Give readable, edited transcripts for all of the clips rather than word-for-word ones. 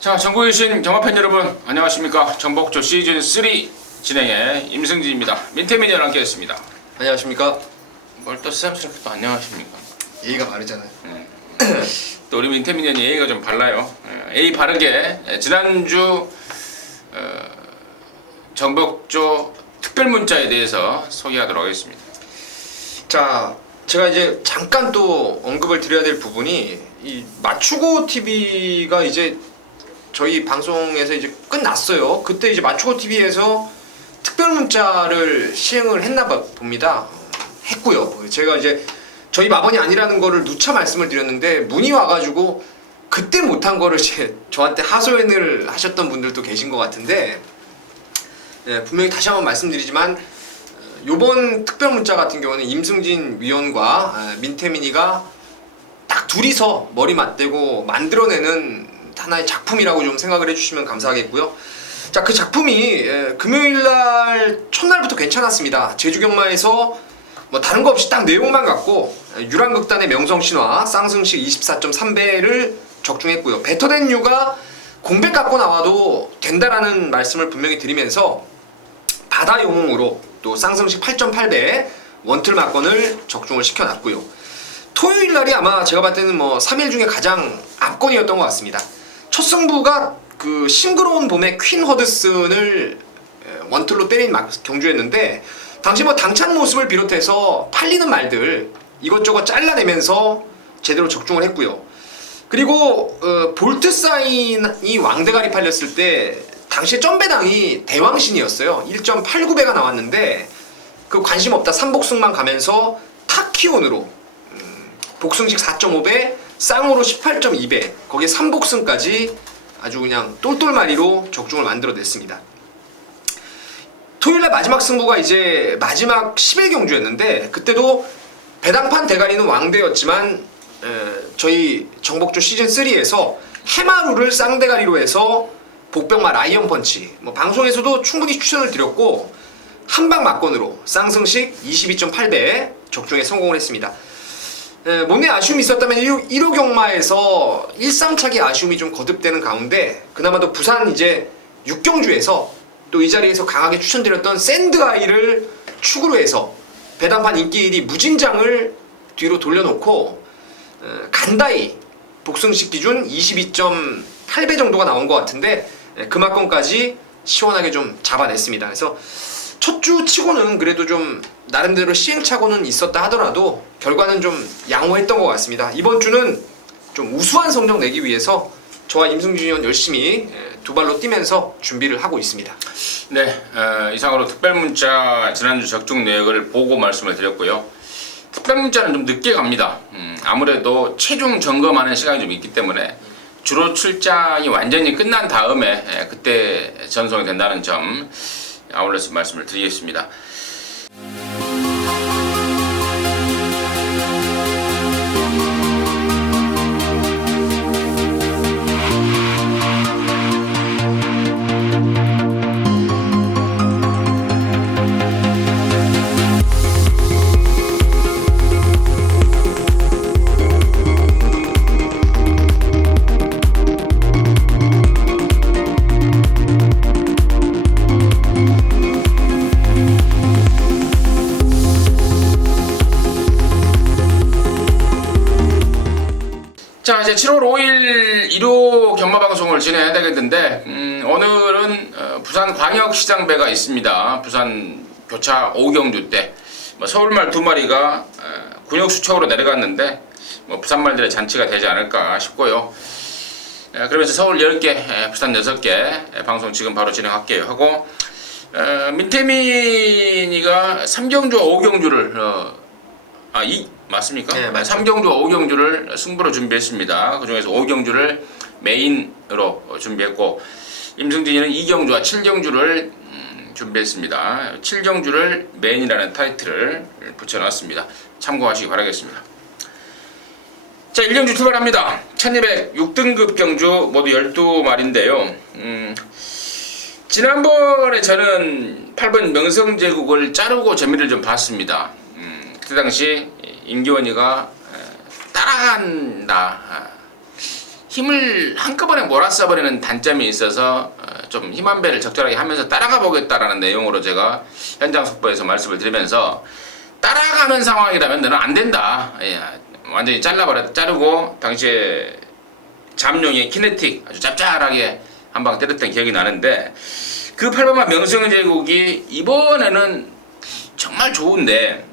자, 전국에 계신 경마팬 여러분 안녕하십니까. 전복조 시즌3 진행의 임승진입니다. 민태민이랑 함께했습니다. 안녕하십니까. 뭘 또 새삼스럽게 또 안녕하십니까. 예의가 바르잖아요. 또 우리 민태민이 형이 예의가 좀 발라요. 예의 바르게 지난주 전복조 특별문자에 대해서 소개하도록 하겠습니다. 자, 제가 이제 잠깐 또 언급을 드려야 될 부분이 이 맞추고 TV가 이제 저희 방송에서 이제 끝났어요. 그때 이제 맞추고 TV에서 특별 문자를 시행을 했나 봅니다. 했고요. 제가 이제 저희 마번이 아니라는 거를 누차 말씀을 드렸는데 문의 와가지고 그때 못한 거를 이제 저한테 하소연을 하셨던 분들도 계신 것 같은데, 분명히 다시 한번 말씀드리지만 요번 특별 문자 같은 경우는 임승진 위원과 민태민이가 딱 둘이서 머리 맞대고 만들어내는 하나의 작품이라고 좀 생각을 해주시면 감사하겠고요. 자, 그 작품이 금요일날 첫날부터 괜찮았습니다. 제주경마에서 뭐 다른 거 없이 딱 내용만 갖고 유랑극단의 명성신화 쌍승식 24.3배를 적중했고요. 베터된 유가 공백 갖고 나와도 된다라는 말씀을 분명히 드리면서 바다 영웅으로 또 쌍승식 8.8배 원틀 막건을 적중을 시켜놨고요. 토요일 날이 아마 제가 봤을 때는 뭐 3일 중에 가장 압권이었던 것 같습니다. 첫 승부가 그 싱그러운 봄의 퀸 허드슨을 원틀로 때린 경주였는데, 당시 뭐 당찬 모습을 비롯해서 팔리는 말들 이것저것 잘라내면서 제대로 적중을 했고요. 그리고 볼트 사인이 왕대가리 팔렸을 때 당시에 점배당이 대왕신이었어요. 1.89배가 나왔는데 그 관심 없다 3복승만 가면서 타키온으로 복승식 4.5배, 쌍으로 18.2배, 거기에 3복승까지 아주 그냥 똘똘마리로 적중을 만들어냈습니다. 토요일날 마지막 승부가 이제 마지막 10일 경주였는데, 그때도 배당판 대가리는 왕대였지만 저희 정복조 시즌3에서 해마루를 쌍대가리로 해서 복병마 라이언펀치, 뭐 방송에서도 충분히 추천을 드렸고 한방 막건으로 쌍승식 22.8배 적중에 성공을 했습니다. 몸에 아쉬움이 있었다면 1호 경마에서 1.3차기 아쉬움이 좀 거듭되는 가운데 그나마도 부산 이제 6경주에서 또 이 자리에서 강하게 추천드렸던 샌드아이를 축으로 해서 배당판 인기 1위 무진장을 뒤로 돌려놓고 간다이 복승식 기준 22.8배 정도가 나온 것 같은데 그 막건까지 시원하게 좀 잡아냈습니다. 그래서 첫 주 치고는 그래도 좀 나름대로 시행착오는 있었다 하더라도 결과는 좀 양호했던 것 같습니다. 이번 주는 좀 우수한 성적 내기 위해서 저와 임승준 의원 열심히 두 발로 뛰면서 준비를 하고 있습니다. 네, 이상으로 특별문자 지난주 적중 내역을 보고 말씀을 드렸고요. 특별문자는 좀 늦게 갑니다. 아무래도 최종 점검하는 시간이 좀 있기 때문에 주로 출장이 완전히 끝난 다음에 그때 전송이 된다는 점 아울러서 말씀을 드리겠습니다. 자, 이제 7월 5일 1호 경마방송을 진행해야 되겠는데 오늘은 부산 광역시장배가 있습니다. 부산 교차 5경주 때 서울말 2마리가 군역수척으로 내려갔는데 부산 말들의 잔치가 되지 않을까 싶고요. 그러면서 서울 10개, 부산 6개 방송 지금 바로 진행할게요 하고, 민태민이가 3경주 5경주를 맞습니까? 네, 맞죠. 3경주 5경주를 승부로 준비했습니다. 그 중에서 5경주를 메인으로 준비했고, 임승진이는 2경주와 7경주를 준비했습니다. 7경주를 메인이라는 타이틀을 붙여놨습니다. 참고하시기 바라겠습니다. 자, 1경주 출발합니다. 1206등급 경주 모두 12마리인데요. 지난번에 저는 8번 명성제국을 자르고 재미를 좀 봤습니다. 그때 당시 임기원이가 따라간다 힘을 한꺼번에 몰아써버리는 단점이 있어서 좀 힘 한 배를 적절하게 하면서 따라가 보겠다라는 내용으로 제가 현장 속보에서 말씀을 드리면서 따라가는 상황이라면 너는 안 된다. 예, 완전히 자르고 당시에 잠룡의 키네틱 아주 짭짤하게 한 방 때렸던 기억이 나는데 그 8번만 명성제국이 이번에는 정말 좋은데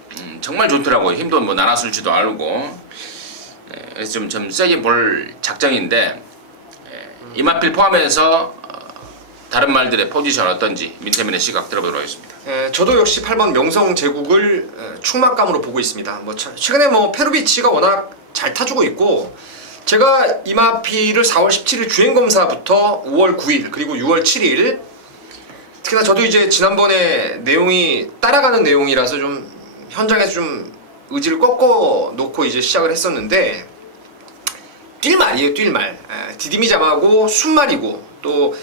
정말 좋더라고요. 힘도 뭐 나눠줄지도 알고 그래서 좀 세게 볼 작정인데 이마필 포함해서 다른 말들의 포지션 어떤지 민태민의 시각 들어보도록 하겠습니다. 저도 역시 8번 명성제국을 충만감으로 보고 있습니다. 뭐 최근에 뭐 페루비치가 워낙 잘 타주고 있고 제가 이마필을 4월 17일 주행검사부터 5월 9일 그리고 6월 7일 특히나 저도 이제 지난번에 내용이 따라가는 내용이라서 좀 현장에서 좀 의지를 꺾어 놓고 이제 시작을 했었는데 뛸말이에요. 뛸말. 디디미잠하고 순말이고 또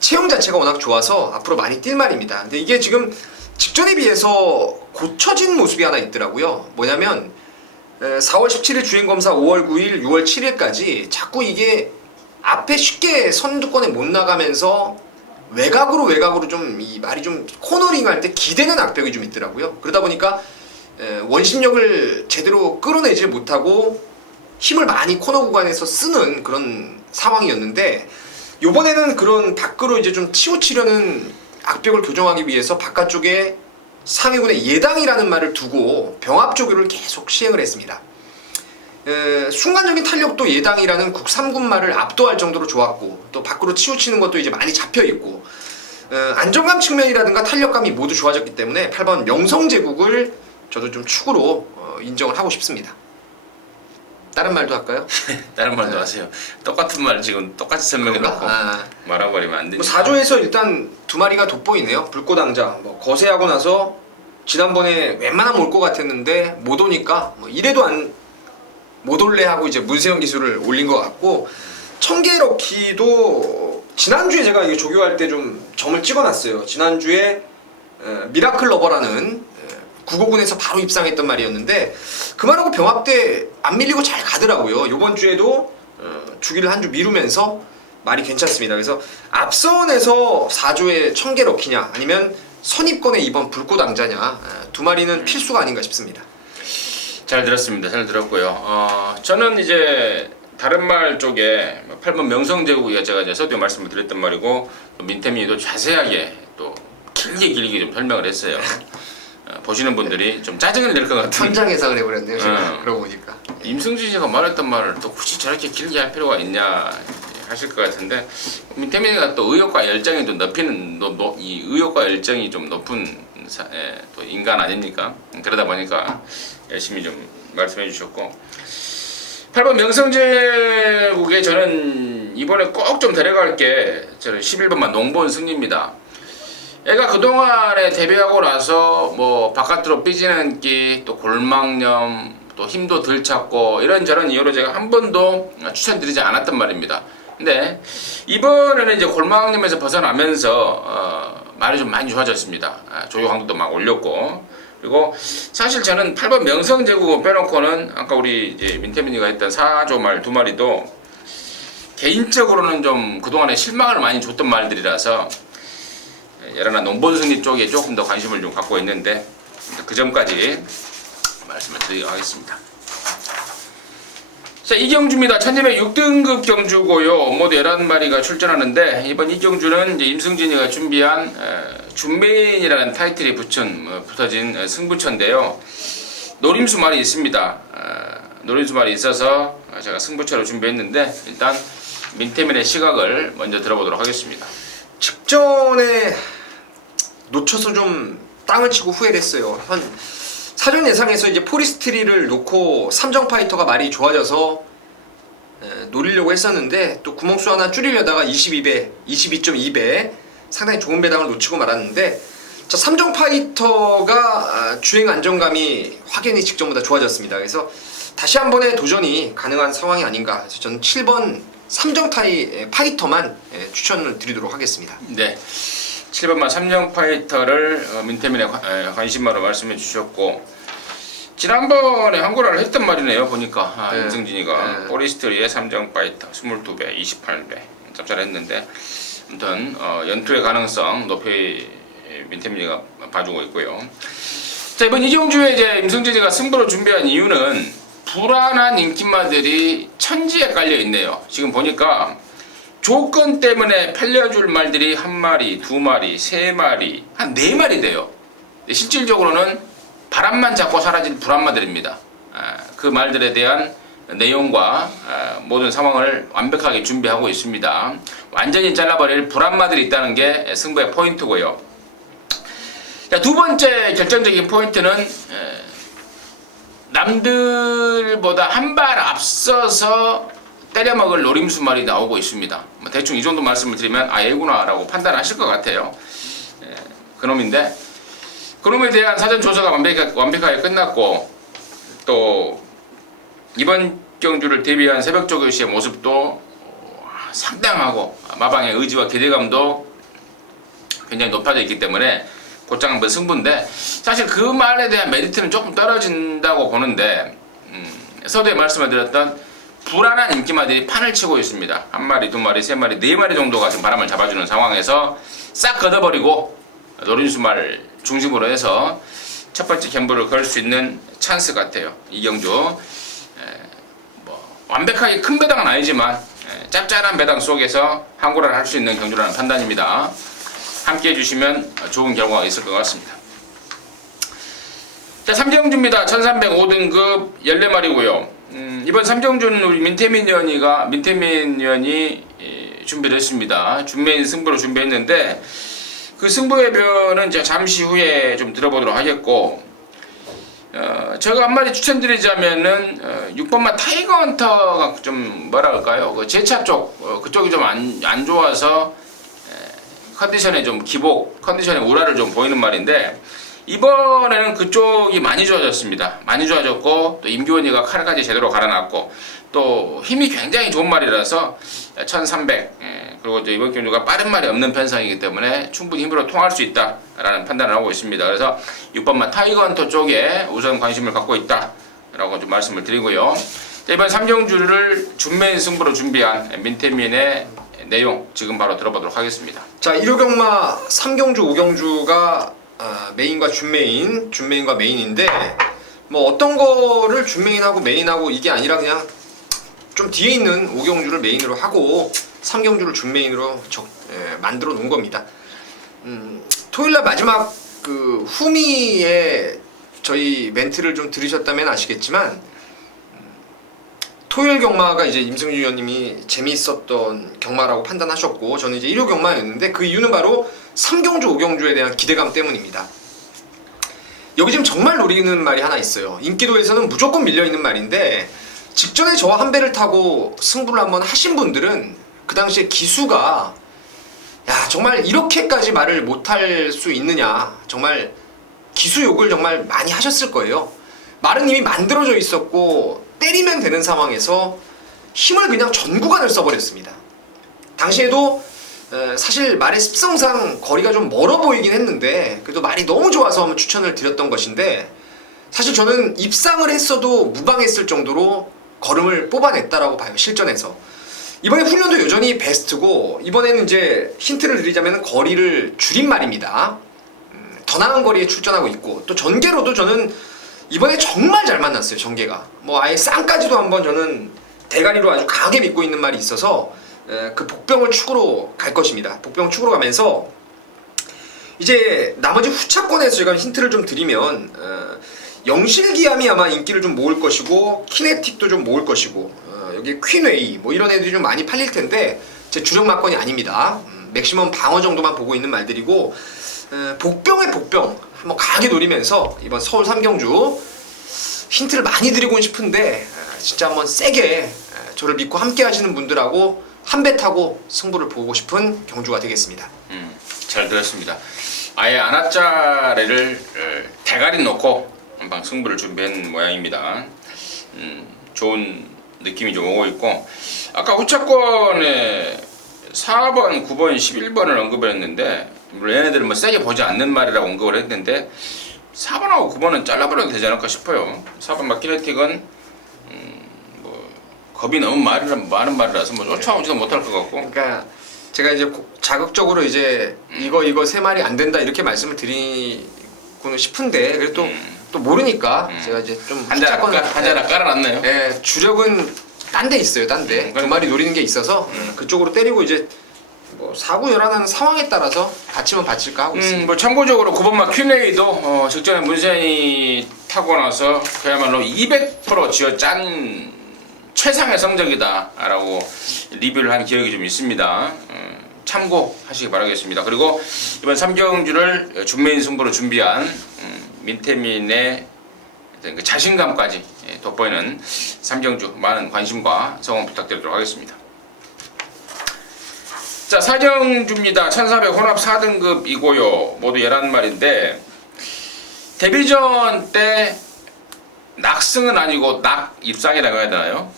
체형 자체가 워낙 좋아서 앞으로 많이 뛸말입니다. 근데 이게 지금 직전에 비해서 고쳐진 모습이 하나 있더라고요. 뭐냐면 4월 17일 주행검사 5월 9일 6월 7일까지 자꾸 이게 앞에 쉽게 선두권에 못 나가면서 외곽으로 좀 이 말이 좀 코너링 할 때 기대는 악벽이 좀 있더라고요. 그러다 보니까 원심력을 제대로 끌어내지 못하고 힘을 많이 코너 구간에서 쓰는 그런 상황이었는데 요번에는 그런 밖으로 이제 좀 치우치려는 악벽을 교정하기 위해서 바깥쪽에 상위군의 예당이라는 말을 두고 병합 조교를 계속 시행을 했습니다. 순간적인 탄력도 예당이라는 국 3군 말을 압도할 정도로 좋았고 또 밖으로 치우치는 것도 이제 많이 잡혀있고 안정감 측면이라든가 탄력감이 모두 좋아졌기 때문에 8번 명성제국을 저도 좀 축으로 인정을 하고 싶습니다. 다른 말도 할까요? 다른 말도 하세요. 똑같은 말 지금 똑같이 설명해놓고 말하고 버리면 안 되니까. 4조에서 일단 두 마리가 돋보이네요. 불꽃왕자 거세하고 나서 지난번에 웬만하면 올 것 같았는데 못 오니까 이래도 못 올래 하고 이제 문세영 기술을 올린 것 같고 청계럭키도 지난주에 제가 이게 조교할 때 좀 점을 찍어놨어요. 지난주에 미라클 러버라는 9호군에서 바로 입상했던 말이었는데 그 말하고 병합 때 안 밀리고 잘 가더라고요. 요번 주에도 주기를 한 주 미루면서 말이 괜찮습니다. 그래서 앞선에서 4조의 청계럭키냐 아니면 선입권의 이번 불꽃왕자냐 두 마리는 필수가 아닌가 싶습니다. 잘 들었습니다. 잘 들었고요. 저는 이제 다른 말 쪽에 8번 명성제국이 제가 이제 서두에 말씀을 드렸던 말이고 민태민이도 자세하게 또 길게 좀 설명을 했어요. 보시는 분들이 좀 짜증을 낼 것 같은 현장 예상을 해버렸네요. 제가 그러고 보니까 임승진 씨가 말했던 말을 또 굳이 저렇게 길게 할 필요가 있냐 하실 것 같은데 민태민이가 또 의욕과 열정이 좀 높이는 이 의욕과 열정이 좀 높은 또 인간 아닙니까? 그러다 보니까 열심히 좀 말씀해 주셨고 8번 명성제국에 저는 이번에 꼭 좀 데려갈 게 저는 11번만 농본 승리입니다. 애가 그동안에 데뷔하고 나서 뭐 바깥으로 삐지는 끼, 또 골망염, 또 힘도 덜 찾고 이런저런 이유로 제가 한 번도 추천드리지 않았단 말입니다. 근데 이번에는 이제 골망염에서 벗어나면서 말이 좀 많이 좋아졌습니다. 조교 강도도 막 올렸고 그리고 사실 저는 8번 명성제국을 빼놓고는 아까 우리 이제 민태민이가 했던 4조 말 두 마리도 개인적으로는 좀 그동안에 실망을 많이 줬던 말들이라서 여러나 농본승리 쪽에 조금 더 관심을 좀 갖고 있는데 그 점까지 말씀을 드리도록 하겠습니다. 자, 이경주입니다. 1206등급 경주고요. 모두 11마리가 출전하는데 이번 이경주는 이제 임승진이가 준비한 준메인이라는 타이틀이 붙어진 승부처인데요. 노림수 말이 있습니다. 노림수 말이 있어서 제가 승부처로 준비했는데 일단 민태민의 시각을 먼저 들어보도록 하겠습니다. 직전에 놓쳐서 좀 땅을 치고 후회를 했어요. 사전 예상에서 이제 포리스트리를 놓고 삼정 파이터가 말이 좋아져서 노리려고 했었는데 또 구멍수 하나 줄이려다가 22.2배 상당히 좋은 배당을 놓치고 말았는데 자, 삼정 파이터가 주행 안정감이 확연히 직전보다 좋아졌습니다. 그래서 다시 한 번의 도전이 가능한 상황이 아닌가. 그래서 저는 7번 삼정 파이터만 추천을 드리도록 하겠습니다. 네, 7번만 삼정 파이터를 민태민의 관심마로 말씀해 주셨고 지난번에 한국어를 했던 말이네요. 보니까 네. 임승진이가 네. 포리스트리의 3점 파이터 22배, 28배 짭짤했는데 아무튼 연투의 가능성 높이 민태민이가 봐주고 있고요. 자, 이번 이경주에 이제 임승진이가 승부를 준비한 이유는 불안한 인기마들이 천지에 깔려 있네요. 지금 보니까 조건 때문에 팔려줄 말들이 한 마리, 두 마리, 세 마리, 한 네 마리 돼요. 실질적으로는 바람만 잡고 사라질 불안마들입니다. 그 말들에 대한 내용과 모든 상황을 완벽하게 준비하고 있습니다. 완전히 잘라버릴 불안마들이 있다는 게 승부의 포인트고요. 자, 두 번째 결정적인 포인트는 남들보다 한 발 앞서서 때려먹을 노림수말이 나오고 있습니다. 대충 이 정도 말씀을 드리면 얘구나 라고 판단하실 것 같아요. 그놈인데 그놈에 대한 사전 조사가 완벽하게 끝났고 또 이번 경주를 대비한 새벽 조교시의 모습도 상당하고 마방의 의지와 기대감도 굉장히 높아져 있기 때문에 곧장 한번 승부인데 사실 그 말에 대한 메리트는 조금 떨어진다고 보는데 서두에 말씀을 드렸던 불안한 인기마들이 판을 치고 있습니다. 한 마리, 두 마리, 세 마리, 네 마리 정도가 지금 바람을 잡아주는 상황에서 싹 걷어버리고 노림수말 중심으로 해서 첫 번째 갬블을 걸 수 있는 찬스 같아요. 이경주 완벽하게 큰 배당은 아니지만 짭짤한 배당 속에서 항구를 할 수 있는 경주라는 판단입니다. 함께 해주시면 좋은 결과가 있을 것 같습니다. 자, 3경주입니다. 1305등급 14마리고요. 이번 3경주는 우리 민태민 의원이 준비를 했습니다. 준메인 승부로 준비했는데 그 승부의 변은 제가 잠시 후에 좀 들어보도록 하겠고 제가 한 마리 추천드리자면은 6번마 타이거 헌터가 좀 뭐라 할까요? 그 제차 쪽 그쪽이 좀 안 좋아서 컨디션에 좀 컨디션에 우라를 좀 보이는 말인데 이번에는 그쪽이 많이 좋아졌습니다. 많이 좋아졌고 또 임규원이가 칼까지 제대로 갈아놨고 또 힘이 굉장히 좋은 말이라서 1300 그리고 이번 경주가 빠른 말이 없는 편성이기 때문에 충분히 힘으로 통할 수 있다라는 판단을 하고 있습니다. 그래서 6번마 타이거 헌터 쪽에 우선 관심을 갖고 있다라고 좀 말씀을 드리고요. 이번 3경주를 준메인 승부로 준비한 민태민의 내용 지금 바로 들어보도록 하겠습니다. 자, 1호경마 3경주, 5경주가 메인과 준메인과 메인인데 뭐 어떤 거를 준메인하고 메인하고 이게 아니라 그냥 좀 뒤에 있는 5경주를 메인으로 하고 3경주를 준메인으로 만들어 놓은 겁니다. 토요일날 마지막 그 후미에 저희 멘트를 좀 들으셨다면 아시겠지만 토요일 경마가 이제 임승준 의원님이 재미있었던 경마라고 판단하셨고 저는 이제 1호 경마였는데 그 이유는 바로 3경주, 5경주에 대한 기대감 때문입니다. 여기 지금 정말 노리는 말이 하나 있어요. 인기도에서는 무조건 밀려있는 말인데 직전에 저와 한 배를 타고 승부를 한번 하신 분들은 그 당시에 기수가 야 정말 이렇게까지 말을 못할 수 있느냐 정말 기수 욕을 정말 많이 하셨을 거예요. 말은 이미 만들어져 있었고 때리면 되는 상황에서 힘을 그냥 전 구간을 써버렸습니다. 당시에도 사실 말의 습성상 거리가 좀 멀어 보이긴 했는데 그래도 말이 너무 좋아서 한번 추천을 드렸던 것인데 사실 저는 입상을 했어도 무방했을 정도로 걸음을 뽑아냈다라고 봐요. 실전에서. 이번에 훈련도 여전히 베스트고 이번에는 이제 힌트를 드리자면 거리를 줄인 말입니다. 더 나은 거리에 출전하고 있고 또 전개로도 저는 이번에 정말 잘 만났어요. 전개가 뭐 아예 쌍까지도 한번 저는 대가리로 아주 강하게 믿고 있는 말이 있어서 그 복병을 축으로 갈 것입니다. 복병 축으로 가면서 이제 나머지 후차권에서 제가 힌트를 좀 드리면 영실기암이 아마 인기를 좀 모을 것이고 키네틱도 좀 모을 것이고 여기 퀸웨이 뭐 이런 애들이 좀 많이 팔릴 텐데 제 주력 막건이 아닙니다. 맥시멈 방어 정도만 보고 있는 말들이고 복병의 복병 한번 강하게 노리면서 이번 서울 3경주 힌트를 많이 드리고 싶은데 진짜 한번 세게 저를 믿고 함께 하시는 분들하고 한 배 타고 승부를 보고 싶은 경주가 되겠습니다. 잘 들었습니다. 아예 안압자리를 대가리 놓고 한방 승부를 준비한 모양입니다. 좋은 느낌이 좀 오고 있고 아까 후차권에 4번, 9번, 11번을 언급을 했는데 물론 얘네들은 뭐 세게 보지 않는 말이라고 언급을 했는데 4번하고 9번은 잘라버려도 되지 않을까 싶어요. 4번 마키네틱은 뭐 겁이 너무 많은 말이라서 뭐 쫓아오지도 못할 것 같고. 그러니까 제가 이제 자극적으로 이제 이거 세 마리 안 된다 이렇게 말씀을 드리고는 싶은데 그래도 또 모르니까 제가 이제 좀 한자락 깔아놨네요. 예, 주력은 딴 데 있어요, 딴 데. 두 마리 노리는 게 있어서 그쪽으로 때리고 이제 뭐 사고 열하는 상황에 따라서 받치면 받칠까 하고 있습니다. 뭐 참고적으로 9번 마퀴네이도 직전에 문세현이 타고 나서 그야말로 200% 쥐어짠 최상의 성적이다라고 리뷰를 한 기억이 좀 있습니다. 참고하시기 바라겠습니다. 그리고 이번 3경주를 준메인 승부로 준비한 민태민의 그 자신감까지 돋보이는 3경주 많은 관심과 성원 부탁드리도록 하겠습니다. 자, 4경주입니다. 1400 혼합 4등급이고요. 모두 11마리인데 데뷔전 때 낙승은 아니고 낙입상이라고 해야 되나요?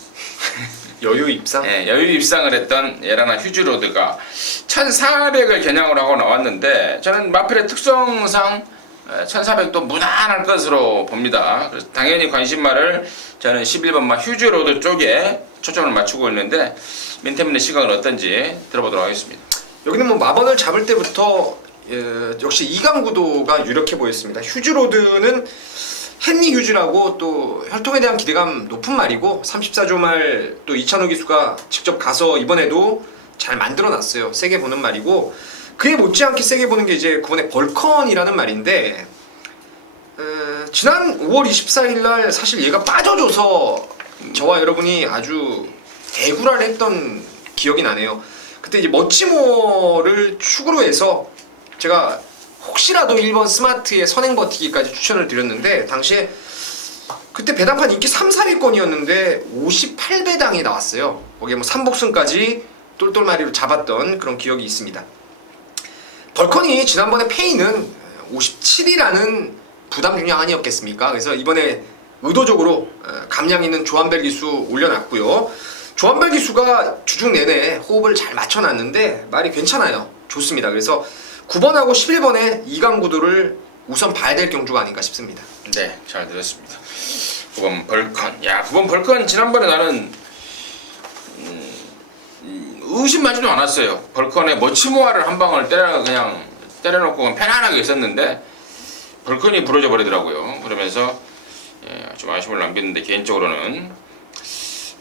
여유 입상? 네, 여유 입상을 했던 에라나 휴즈로드가 1400을 겨냥을 하고 나왔는데 저는 마필의 특성상 1400도 무난할 것으로 봅니다. 그래서 당연히 관심말을 저는 11번마 휴즈로드 쪽에 초점을 맞추고 있는데 민태민의 시각은 어떤지 들어보도록 하겠습니다. 여기는 뭐 마번을 잡을 때부터 역시 이강구도가 유력해 보였습니다. 휴즈로드는 헨리 휴즈라고 또 혈통에 대한 기대감 높은 말이고 34조 말 또 이찬호 기수가 직접 가서 이번에도 잘 만들어 놨어요. 세게 보는 말이고 그에 못지않게 세게 보는 게 이제 9번의 벌컨이라는 말인데 지난 5월 24일 날 사실 얘가 빠져줘서 저와 여러분이 아주 대구랄 했던 기억이 나네요. 그때 이제 멋지모를 축으로 해서 제가 혹시라도 1번 스마트의 선행 버티기까지 추천을 드렸는데 당시에 그때 배당판 인기 3, 4위권이었는데 58배당이 나왔어요. 거기에 뭐 3복승까지 똘똘마리로 잡았던 그런 기억이 있습니다. 벌컨이 지난번에 페이는 57이라는 부담 중량 아니었겠습니까? 그래서 이번에 의도적으로 감량 있는 조한벨 기수 올려놨고요. 조한벨 기수가 주중 내내 호흡을 잘 맞춰놨는데 말이 괜찮아요. 좋습니다. 그래서 9번하고 11번의 이강구도를 우선 봐야 될 경주가 아닌가 싶습니다. 네, 잘 들었습니다. 9번 벌컨. 야, 9번 벌컨 지난번에 나는 의심하지도 않았어요. 벌컨의 멋치모아를 한 방울 그냥 때려놓고 편안하게 있었는데 벌컨이 부러져 버리더라고요. 그러면서 좀 아쉬움을 남겼는데 개인적으로는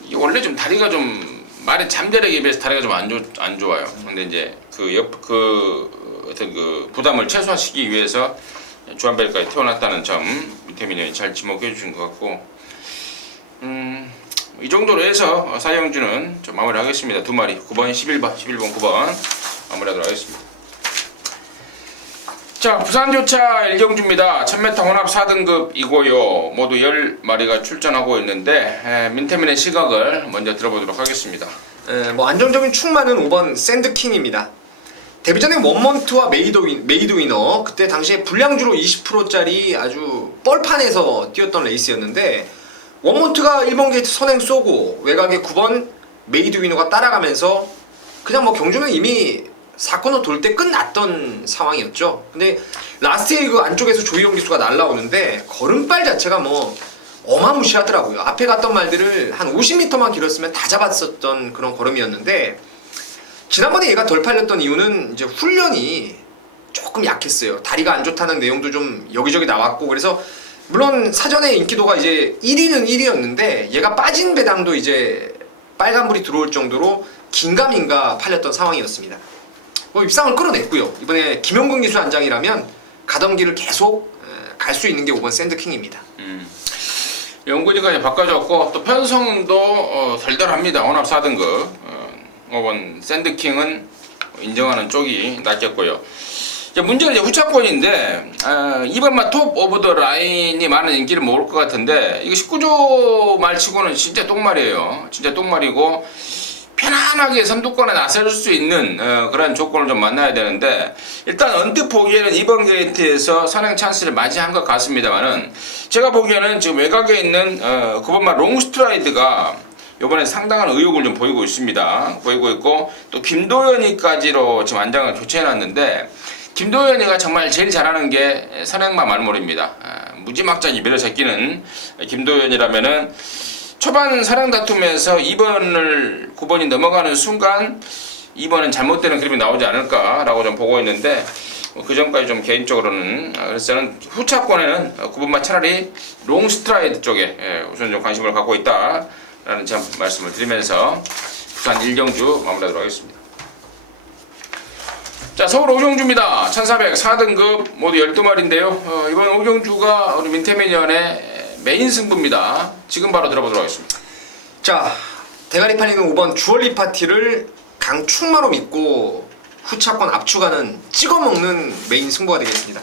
이게 원래 좀 다리가 좀 말의 잠재력에 비해서 다리가 좀 안 좋아요. 근데 이제 어떤 그 부담을 최소화시키기 위해서 주한벨까지 태어났다는 점 민태민이 잘 지목해 주신 것 같고 이 정도로 해서 4경주는 좀 마무리하겠습니다. 두 마리 9번 11번 9번 마무리하도록 하겠습니다. 자, 부산조차 1경주입니다. 1000m 혼합 4등급이고요. 모두 10마리가 출전하고 있는데 민태민의 시각을 먼저 들어보도록 하겠습니다. 뭐 안정적인 축마는 5번 샌드킹입니다. 데뷔전에 원먼트와 메이드 위너 그때 당시에 불량주로 20%짜리 아주 뻘판에서 뛰었던 레이스였는데 원먼트가 1번 게이트 선행 쏘고 외곽에 9번 메이드 위너가 따라가면서 그냥 뭐 경주는 이미 사건을 돌 때 끝났던 상황이었죠. 근데 라스트에 그 안쪽에서 조희영 기수가 날라오는데 걸음발 자체가 뭐 어마무시하더라고요. 앞에 갔던 말들을 한 50m만 길었으면 다 잡았었던 그런 걸음이었는데 지난번에 얘가 덜 팔렸던 이유는 이제 훈련이 조금 약했어요. 다리가 안 좋다는 내용도 좀 여기저기 나왔고 그래서 물론 사전에 인기도가 이제 1위는 1위였는데 얘가 빠진 배당도 이제 빨간불이 들어올 정도로 긴가민가 팔렸던 상황이었습니다. 뭐 입상을 끌어냈고요. 이번에 김용근 기수 안장이라면 가던 길을 계속 갈 수 있는 게 5번 샌드킹입니다. 영근이가 바꿔줬고 또 편성도 덜덜합니다. 혼합 4등급 5번 샌드킹은 인정하는 쪽이 낫겠고요. 문제는 이제 후차권인데 2번만 톱 오브 더 라인이 많은 인기를 모을 것 같은데 이거 19조 말치고는 진짜 똥말이에요. 진짜 똥말이고 편안하게 선두권에 나설 수 있는 그런 조건을 좀 만나야 되는데 일단 언뜻 보기에는 2번 게이트에서 선행 찬스를 맞이한 것 같습니다만은 제가 보기에는 지금 외곽에 있는 9번만 롱스트라이드가 이번에 상당한 의욕을 좀 보이고 있습니다. 보이고 있고 또 김도현이까지로 지금 안장을 교체해놨는데 김도현이가 정말 제일 잘하는 게 선행마 말몰입니다. 무지막지하게 밀어제끼는 김도현이라면은 초반 사랑 다툼에서 2번을 9번이 넘어가는 순간 2번은 잘못되는 그림이 나오지 않을까라고 좀 보고 있는데 그 전까지 좀 개인적으로는 그래서 저는 후차권에는 9번만 차라리 롱 스트라이드 쪽에 우선 좀 관심을 갖고 있다라는 점 말씀을 드리면서 부산 1경주 마무리하도록 하겠습니다. 자, 서울 오경주입니다. 1400 4등급 모두 12마리인데요. 이번 오경주가 우리 민태민위원의 메인 승부입니다. 지금 바로 들어보도록 하겠습니다. 자, 대가리 팔리는 5번 주얼리 파티를 강충마로 믿고 후차권 압축하는 찍어먹는 메인 승부가 되겠습니다.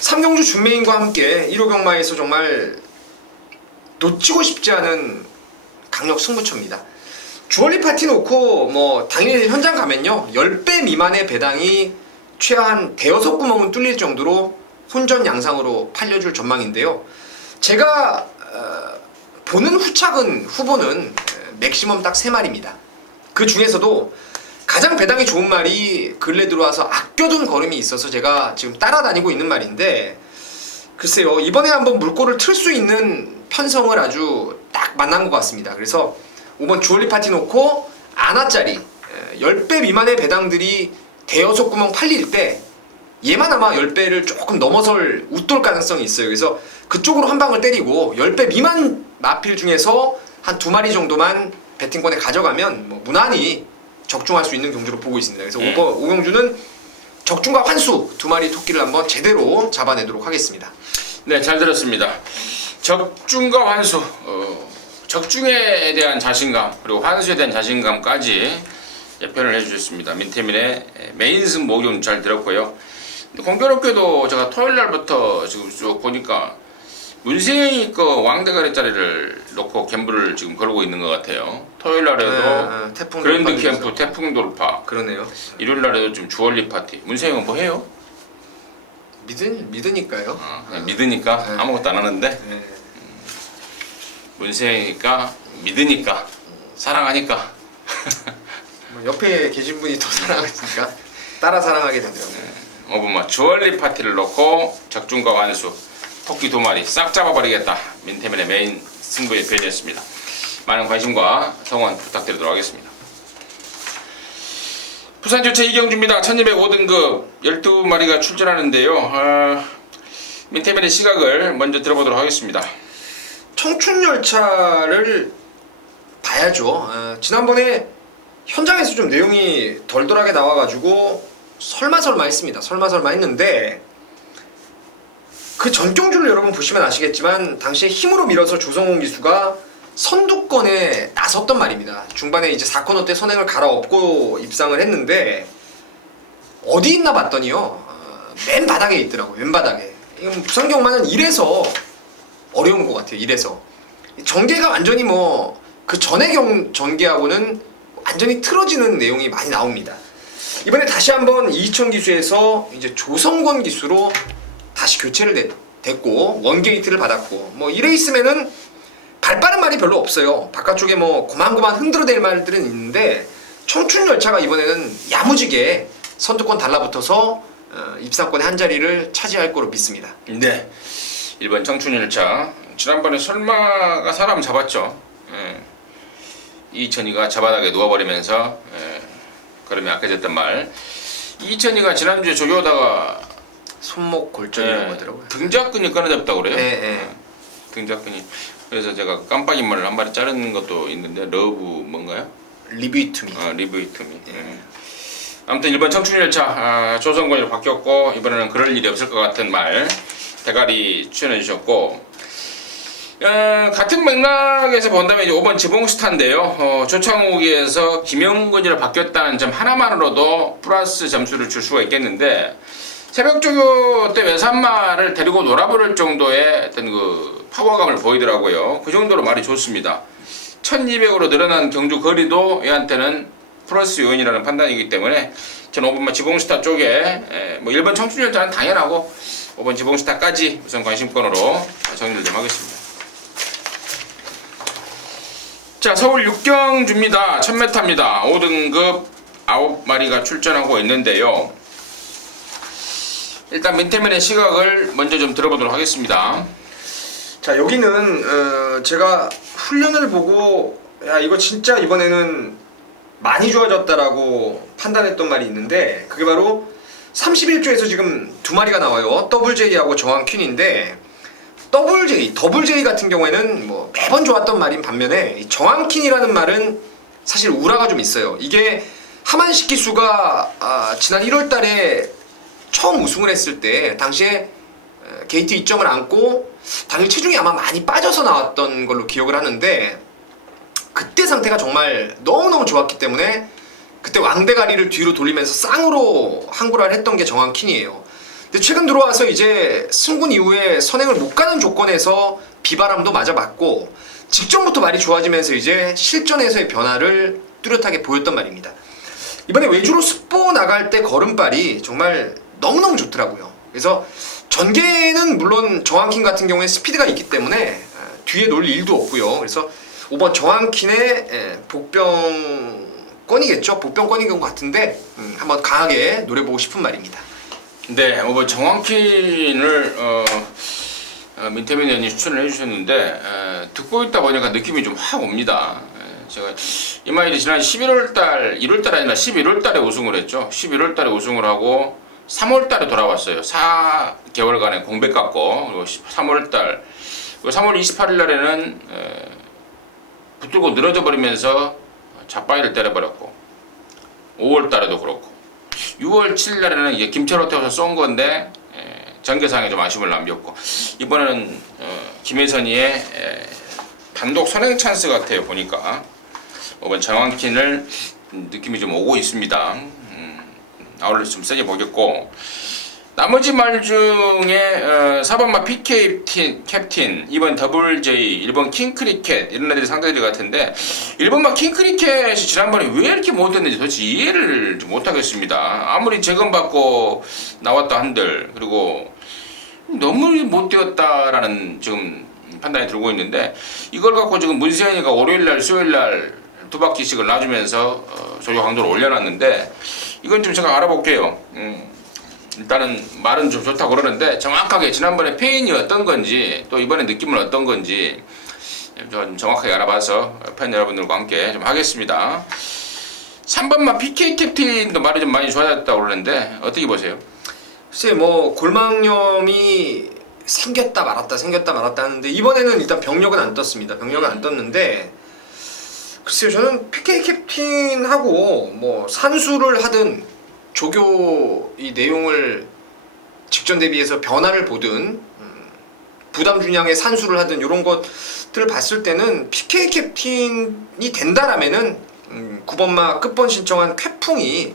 3경주 준메인과 함께 1호 경마에서 정말 놓치고 싶지 않은 강력 승부처입니다. 주얼리 파티 놓고 뭐 당일 현장 가면요 10배 미만의 배당이 최한 대여섯 구멍은 뚫릴 정도로 혼전 양상으로 팔려줄 전망인데요. 제가 보는 후착은 후보는 맥시멈 딱 3마리입니다. 그 중에서도 가장 배당이 좋은 말이 근래 들어와서 아껴둔 걸음이 있어서 제가 지금 따라다니고 있는 말인데 글쎄요 이번에 한번 물꼬를 틀 수 있는 편성을 아주 딱 만난 것 같습니다. 그래서 5번 주얼리 파티 놓고 아나짜리 10배 미만의 배당들이 대여섯 구멍 팔릴 때 얘만 아마 10배를 조금 넘어설 웃돌 가능성이 있어요. 그래서 그쪽으로 한 방을 때리고 10배 미만 마필 중에서 한 2마리 정도만 배팅권에 가져가면 뭐 무난히 적중할 수 있는 경주로 보고 있습니다. 그래서 5번 오경주는 적중과 환수 2마리 토끼를 한번 제대로 잡아내도록 하겠습니다. 네, 잘 들었습니다. 적중과 환수, 적중에 대한 자신감 그리고 환수에 대한 자신감까지 예편을 해주셨습니다. 민태민의 메인 승부 오경주 잘 들었고요. 근데 공교롭게도 제가 토요일 날부터 지금 쭉 보니까 문세영이 거 왕대가리 자리를 놓고 갬블을 지금 걸고 있는 것 같아요. 토요일 날에도 태풍 그랜드 캠프 태풍 돌파. 그러네요. 일요일 날에도 좀 주얼리 파티. 문세영은 뭐 해요? 믿으니까요. 그냥 믿으니까 네. 아무것도 안 하는데 네. 문세영이니까 믿으니까 사랑하니까. 뭐 옆에 계신 분이 더 사랑하니까 따라 사랑하게 되더라고요. 뭐 주얼리 파티를 놓고 적중과 완수 토끼 2마리 싹 잡아버리겠다. 민태민의 메인 승부에 배제했습니다. 많은 관심과 성원 부탁드리도록 하겠습니다. 부산주체 이경주입니다. 1205등급 12마리가 출전하는데요. 민태민의 시각을 먼저 들어보도록 하겠습니다. 청춘열차를 봐야죠. 지난번에 현장에서 좀 내용이 덜덜하게 나와가지고 설마 했습니다. 설마 했는데 그 전경주를 여러분 보시면 아시겠지만 당시에 힘으로 밀어서 조성훈 기수가 선두권에 나섰던 말입니다. 중반에 이제 4코너 때 선행을 갈아엎고 입상을 했는데 어디 있나 봤더니요 맨 바닥에 있더라고요. 맨 바닥에. 이건 부산 경마는 이래서 어려운 것 같아요. 이래서 전개가 완전히 뭐 그 전의 전개하고는 완전히 틀어지는 내용이 많이 나옵니다. 이번에 다시 한번 이희천 기수에서 이제 조성권 기수로 다시 교체를 됐고 원게이트를 받았고 뭐 이래 있으면은 발빠른 말이 별로 없어요. 바깥쪽에 뭐 고만고만 흔들어댈 말들은 있는데 청춘열차가 이번에는 야무지게 선두권 달라붙어서 입상권의 한 자리를 차지할 거로 믿습니다. 네, 1번 청춘열차 지난번에 설마가 사람 잡았죠. 이천이가 자바닥에 누워버리면서 걸음이 약해졌던 말. 이천이가 지난주에 조교하다가 손목 골절이라고 하더라고요. 등짝근이 끊어졌다고 그래요. 네. 등짝근이. 그래서 제가 깜빡이 말을 한 마리 자르는 것도 있는데 러브 뭔가요? 리뷰이투미. 리뷰이투미. 아무튼 1번 청춘열차 조성권으로 바뀌었고 이번에는 그럴 일이 없을 것 같은 말 대가리 추천해 주셨고 같은 맥락에서 본다면 이제 5번 지봉스타인데요. 조창욱에서 김영근이로 바뀌었다는 점 하나만으로도 플러스 점수를 줄 수가 있겠는데 새벽 조교 때 외산마를 데리고 놀아버릴 정도의 어떤 그 파워감을 보이더라고요. 그 정도로 말이 좋습니다. 1200으로 늘어난 경주 거리도 얘한테는 플러스 요인이라는 판단이기 때문에 저는 5번 지봉스타 쪽에 뭐 1번 청춘열차는 당연하고 5번 지봉스타까지 우선 관심권으로 정리를 좀 하겠습니다. 자, 서울 6경주입니다. 1000m입니다. 5등급 9마리가 출전하고 있는데요. 일단 민태민의 시각을 먼저 좀 들어보도록 하겠습니다. 자, 여기는 제가 훈련을 보고 야, 이거 진짜 이번에는 많이 좋아졌다라고 판단했던 말이 있는데, 그게 바로 31조에서 지금 두 마리가 나와요. 더블 J하고 정한 퀸인데, 더블 J 같은 경우에는 뭐 매번 좋았던 말인 반면에 이 정한 퀸이라는 말은 사실 우라가 좀 있어요. 이게 하만식 기수가 지난 1월달에 처음 우승을 했을 때 당시에 게이트 2점을 안고 당일 체중이 아마 많이 빠져서 나왔던 걸로 기억을 하는데, 그때 상태가 정말 너무너무 좋았기 때문에 그때 왕대가리를 뒤로 돌리면서 쌍으로 항구라를 했던 게 정한 퀸이에요. 근데 최근 들어와서 이제 승군 이후에 선행을 못 가는 조건에서 비바람도 맞아 맞고 직전부터 말이 좋아지면서 이제 실전에서의 변화를 뚜렷하게 보였던 말입니다. 이번에 외주로 스포 나갈 때 걸음발이 정말 너무너무 좋더라고요. 그래서 전개는 물론 정한킨 같은 경우에 스피드가 있기 때문에 뒤에 놀 일도 없고요. 그래서 5번 정한킨의 복병권이겠죠. 복병권인 것 같은데 한번 강하게 노려보고 싶은 말입니다. 네, 뭐 정한킨을 민태민 의원이 추천을 해주셨는데 듣고 있다 보니까 느낌이 좀 확 옵니다. 제가 이마일이 지난 11월달, 1월달 아니라 11월달에 우승을 했죠. 11월달에 우승을 하고 3월달에 돌아왔어요. 4개월간의 공백 갖고, 그리고 3월달, 3월 28일날에는 붙들고 늘어져 버리면서 잡바이를 때려버렸고, 5월달에도 그렇고, 6월 7일날에는 이게 김철호 태워서 쏜 건데 전개상에 좀 아쉬움을 남겼고, 이번에는 김혜선이의 단독 선행 찬스 같아요. 보니까 이번 정한킨을 느낌이 좀 오고 있습니다. 아울렛 좀 세게 보겠고, 나머지 말 중에 4번마 PK 캡틴, 2번 더블 J, 1번 킹크리켓 이런 애들이 상대들 같은데, 1번마 킹크리켓이 지난번에 왜 이렇게 못했는지 도대체 이해를 못하겠습니다. 아무리 재검받고 나왔다 한들, 그리고 너무 못 뛰었다라는 지금 판단이 들고 있는데, 이걸 갖고 지금 문세현이가 월요일날 수요일날 두 바퀴씩을 놔주면서 조교 강도를 올려놨는데, 이건 좀 제가 알아볼게요. 일단은 말은 좀 좋다고 그러는데 정확하게 지난번에 페인이 어떤 건지 또 이번에 느낌은 어떤 건지 좀 정확하게 알아봐서 팬 여러분들과 함께 좀 하겠습니다. 3번만 PK 캡틴도 말이 좀 많이 좋아졌다고 그러는데 어떻게 보세요? 글쎄 뭐 골망염이 생겼다 말았다 하는데, 이번에는 일단 병력은 안 떴습니다. 병력은 안 떴는데, 글쎄요, 저는 PK 캡틴하고 뭐 산수를 하든 조교 이 내용을 직전 대비해서 변화를 보든 부담 준양의 산수를 하든 이런 것들을 봤을 때는 PK 캡틴이 된다라면은 9번마 끝번 신청한 쾌풍이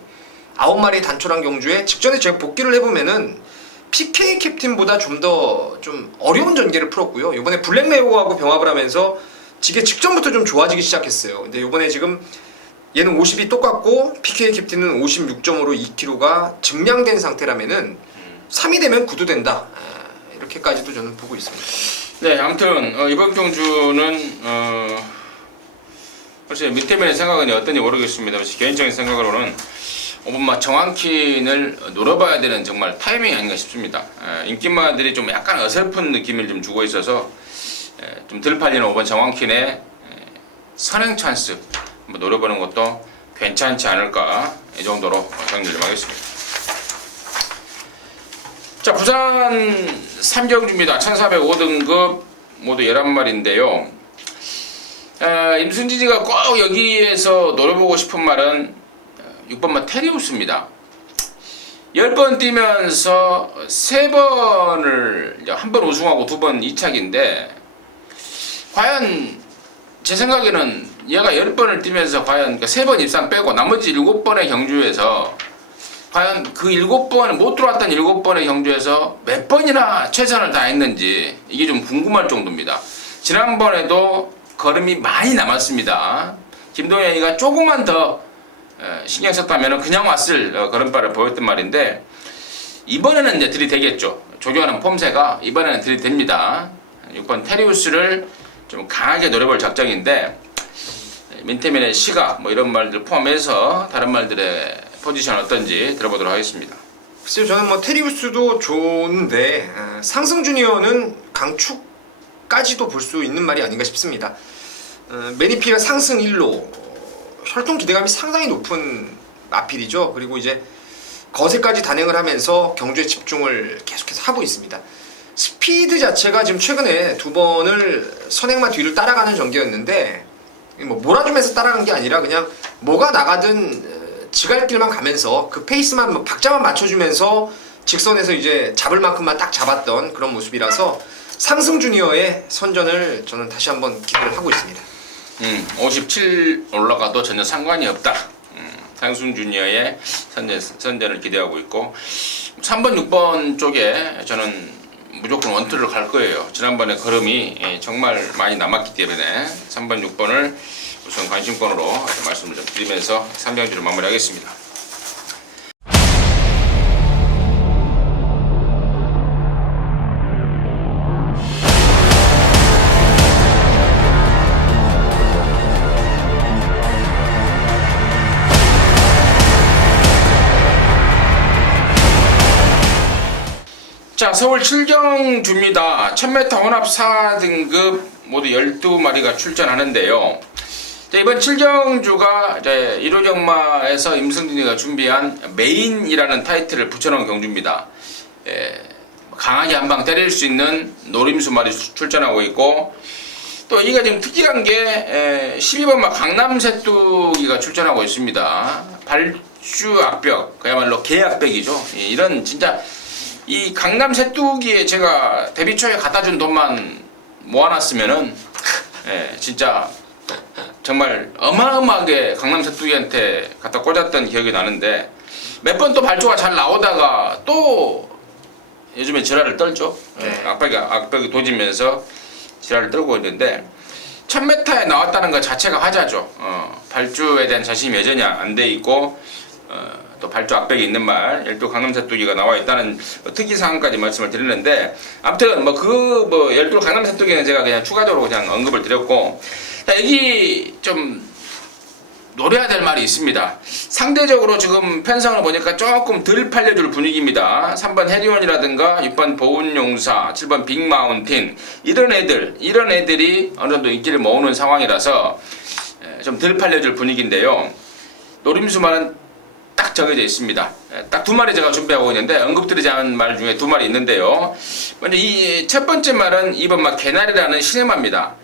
9마리 단촐한 경주에 직전에 제가 복귀를 해보면은 PK 캡틴보다 좀 더 좀 어려운 전개를 풀었고요. 이번에 블랙레오하고 병합을 하면서 지게 직전부터 좀 좋아지기 시작했어요. 근데 이번에 지금 얘는 50이 똑같고 PK 캡틴은 56점으로 2kg가 증량된 상태라면은 3이 되면 9도 된다. 이렇게까지도 저는 보고 있습니다. 네, 아무튼 이번 경주는 글쎄 민태민의 생각은 어떤지 모르겠습니다. 개인적인 생각으로는 5번마 정한킨을 노려봐야 되는 정말 타이밍이 아닌가 싶습니다. 인기마들이 좀 약간 어설픈 느낌을 좀 주고 있어서 좀 덜 팔리는 5번 정한킨의 선행 찬스 한번 노려보는 것도 괜찮지 않을까, 이 정도로 정리를 하겠습니다. 자, 부산 3경주입니다. 1405등급 모두 11마리인데요. 임순진이가 꼭 여기에서 노려보고 싶은 말은 6번마 테리우스입니다. 10번 뛰면서 3번을 한 번 우승하고 2번 2착인데, 과연 제 생각에는 얘가 10번을 뛰면서 과연 3번 입상 빼고 나머지 7번의 경주에서 과연 그 7번 못 들어왔던 7번의 경주에서 몇 번이나 최선을 다했는지 이게 좀 궁금할 정도입니다. 지난번에도 걸음이 많이 남았습니다. 김동현이가 조금만 더 신경 썼다면 그냥 왔을 걸음발을 보였던 말인데, 이번에는 이제 들이대겠죠. 조교하는 폼새가 이번에는 들이댑니다. 6번 테리우스를 좀 강하게 노려볼 작정인데, 민태민의 시각 뭐 이런 말들 포함해서 다른 말들의 포지션 어떤지 들어보도록 하겠습니다. 글쎄요, 저는 뭐 테리우스도 좋은데 상승 주니어는 강축까지도 볼 수 있는 말이 아닌가 싶습니다. 매니피가 상승 1로 혈통 기대감이 상당히 높은 마필이죠. 그리고 이제 거세까지 단행을 하면서 경주에 집중을 계속해서 하고 있습니다. 스피드 자체가 지금 최근에 두 번을 선행마 뒤를 따라가는 전개였는데 뭐 몰아주면서 따라간 게 아니라 그냥 뭐가 나가든 지갈길만 가면서 그 페이스만 박자만 맞춰주면서 직선에서 이제 잡을 만큼만 딱 잡았던 그런 모습이라서 상승 주니어의 선전을 저는 다시 한번 기대를 하고 있습니다. 57 올라가도 전혀 상관이 없다. 상승 주니어의 선전을 기대하고 있고 3번, 6번 쪽에 저는 무조건 원투를 갈 거예요. 지난번에 걸음이 정말 많이 남았기 때문에 3번, 6번을 우선 관심권으로 말씀을 좀 드리면서 3경주를 마무리하겠습니다. 자, 서울 7경주입니다. 1000m 혼합 4등급 모두 12마리가 출전하는데요. 자, 이번 7경주가 이제 1호 경마에서 임승진이가 준비한 메인이라는 타이틀을 붙여놓은 경주입니다. 강하게 한 방 때릴 수 있는 노림수 말이 출전하고 있고, 또 이가 지금 특이한 게 12번마 강남새뚜기가 출전하고 있습니다. 발주 악벽, 그야말로 개악벽이죠. 이런 진짜 이 강남새뚜기에 제가 데뷔 초에 갖다 준 돈만 모아놨으면은 진짜 정말 어마어마하게 강남새뚜기한테 갖다 꽂았던 기억이 나는데 몇 번 또 발주가 잘 나오다가 또 요즘에 지랄을 떨죠. 악벽이 도지면서 지랄을 떨고 있는데 1000m에 나왔다는 것 자체가 하자죠. 발주에 대한 자신이 여전히 안 돼 있고 또 발주 악벽이 있는 말, 열두 강남새뚜기가 나와 있다는 특이 사항까지 말씀을 드리는데, 아무튼 열두 강남새뚜기는 제가 그냥 추가적으로 그냥 언급을 드렸고, 자, 여기 좀 노려야 될 말이 있습니다. 상대적으로 지금 편성을 보니까 조금 덜 팔려줄 분위기입니다. 3번 해리온이라든가 6번 보은용사, 7번 빅마운틴 이런 애들이 어느 정도 인기를 모으는 상황이라서 좀 덜 팔려줄 분위기인데요. 노림수만은 딱 정해져 있습니다. 딱 두 마리 제가 준비하고 있는데 언급드리지 않은 말 중에 두 마리 있는데요. 먼저 이 첫 번째 말은 2번 막 개나리라는 시네마입니다.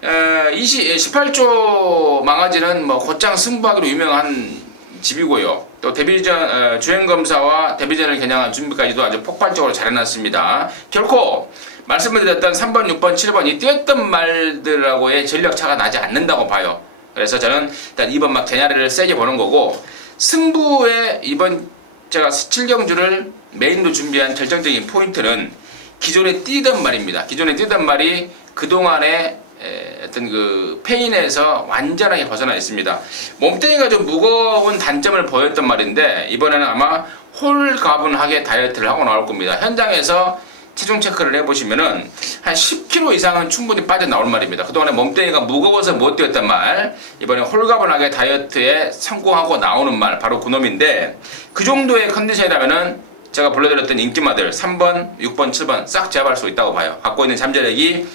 18조 망아지는 뭐 곧장 승부하기로 유명한 집이고요. 또 데뷔전 주행검사와 데뷔전을 겨냥한 준비까지도 아주 폭발적으로 잘해놨습니다. 결코 말씀을 드렸던 3번, 6번, 7번 이 뛰었던 말들하고의 전력차가 나지 않는다고 봐요. 그래서 저는 일단 2번 막 개나리를 세게 보는 거고, 승부에 이번 제가 7경주를 메인으로 준비한 결정적인 포인트는 기존에 뛰던 말입니다. 기존에 뛰던 말이 그동안의 어떤 그 페인에서 완전하게 벗어나 있습니다. 몸뚱이가 좀 무거운 단점을 보였던 말인데 이번에는 아마 홀가분하게 다이어트를 하고 나올 겁니다. 현장에서 체중 체크를 해보시면은 한 10kg 이상은 충분히 빠져나올 말입니다. 그동안에 몸뚱이가 무거워서 못 뛰었던 말, 이번에 홀가분하게 다이어트에 성공하고 나오는 말, 바로 그놈인데, 그 정도의 컨디션이라면은 제가 불러드렸던 인기마들 3번, 6번, 7번 싹 제압할 수 있다고 봐요. 갖고 있는 잠재력이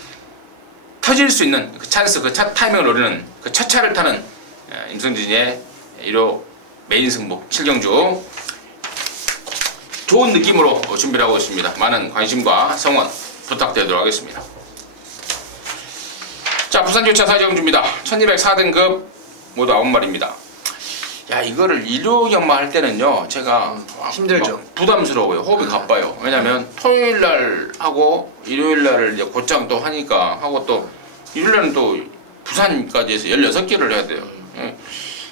터질 수 있는 그 찬스, 그 첫 타이밍을 노리는 그 첫 차를 타는 임승진의 1호 메인 승부 7경주 좋은 느낌으로 준비를 하고 있습니다. 많은 관심과 성원 부탁드리도록 하겠습니다. 자, 부산교차 4경주입니다. 1204등급 모두 9마리입니다. 야, 이거를 일요경마 할 때는요, 제가 힘들죠. 부담스러워요. 호흡이 가빠요. 왜냐면 토요일날 하고 일요일날을 이제 곧장 또 하니까 하고 또 일요일날은 또 부산까지 해서 16개를 해야 돼요.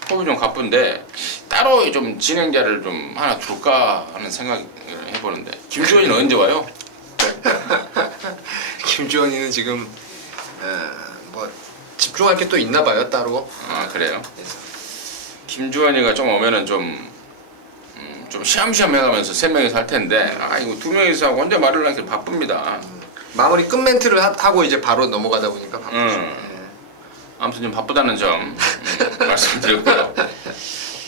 호흡이 좀 가쁜데 따로 좀 진행자를 좀 하나 둘까 하는 생각을 해보는데, 김주원이는 언제 와요? 김주원이는 지금 뭐 집중할 게 또 있나 봐요, 따로. 아, 그래요? 김주원이가 좀 오면은 좀 시험시험 해가면서 3명이서 할 텐데, 이거 2명이서 하고 혼자 말을 하기 바쁩니다. 마무리 끝 멘트를 하고 이제 바로 넘어가다 보니까 바쁘죠. 아무튼 좀 바쁘다는 점 말씀드렸고요.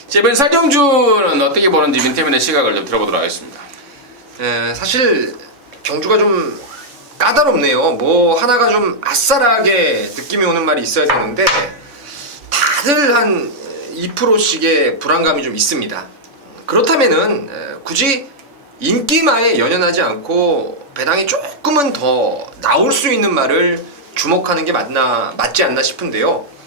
자, 이번 사경주는 어떻게 보는지 민태민의 시각을 좀 들어보도록 하겠습니다. 사실 경주가 좀 까다롭네요. 뭐 하나가 좀 아싸라하게 느낌이 오는 말이 있어야 되는데 다들 한 2%씩의 불안감이 좀 있습니다. 그렇다면은 굳이 인기마에 연연하지 않고 배당이 조금은 더 나올 수 있는 말을 주목하는 게 맞지 않나 싶은데요.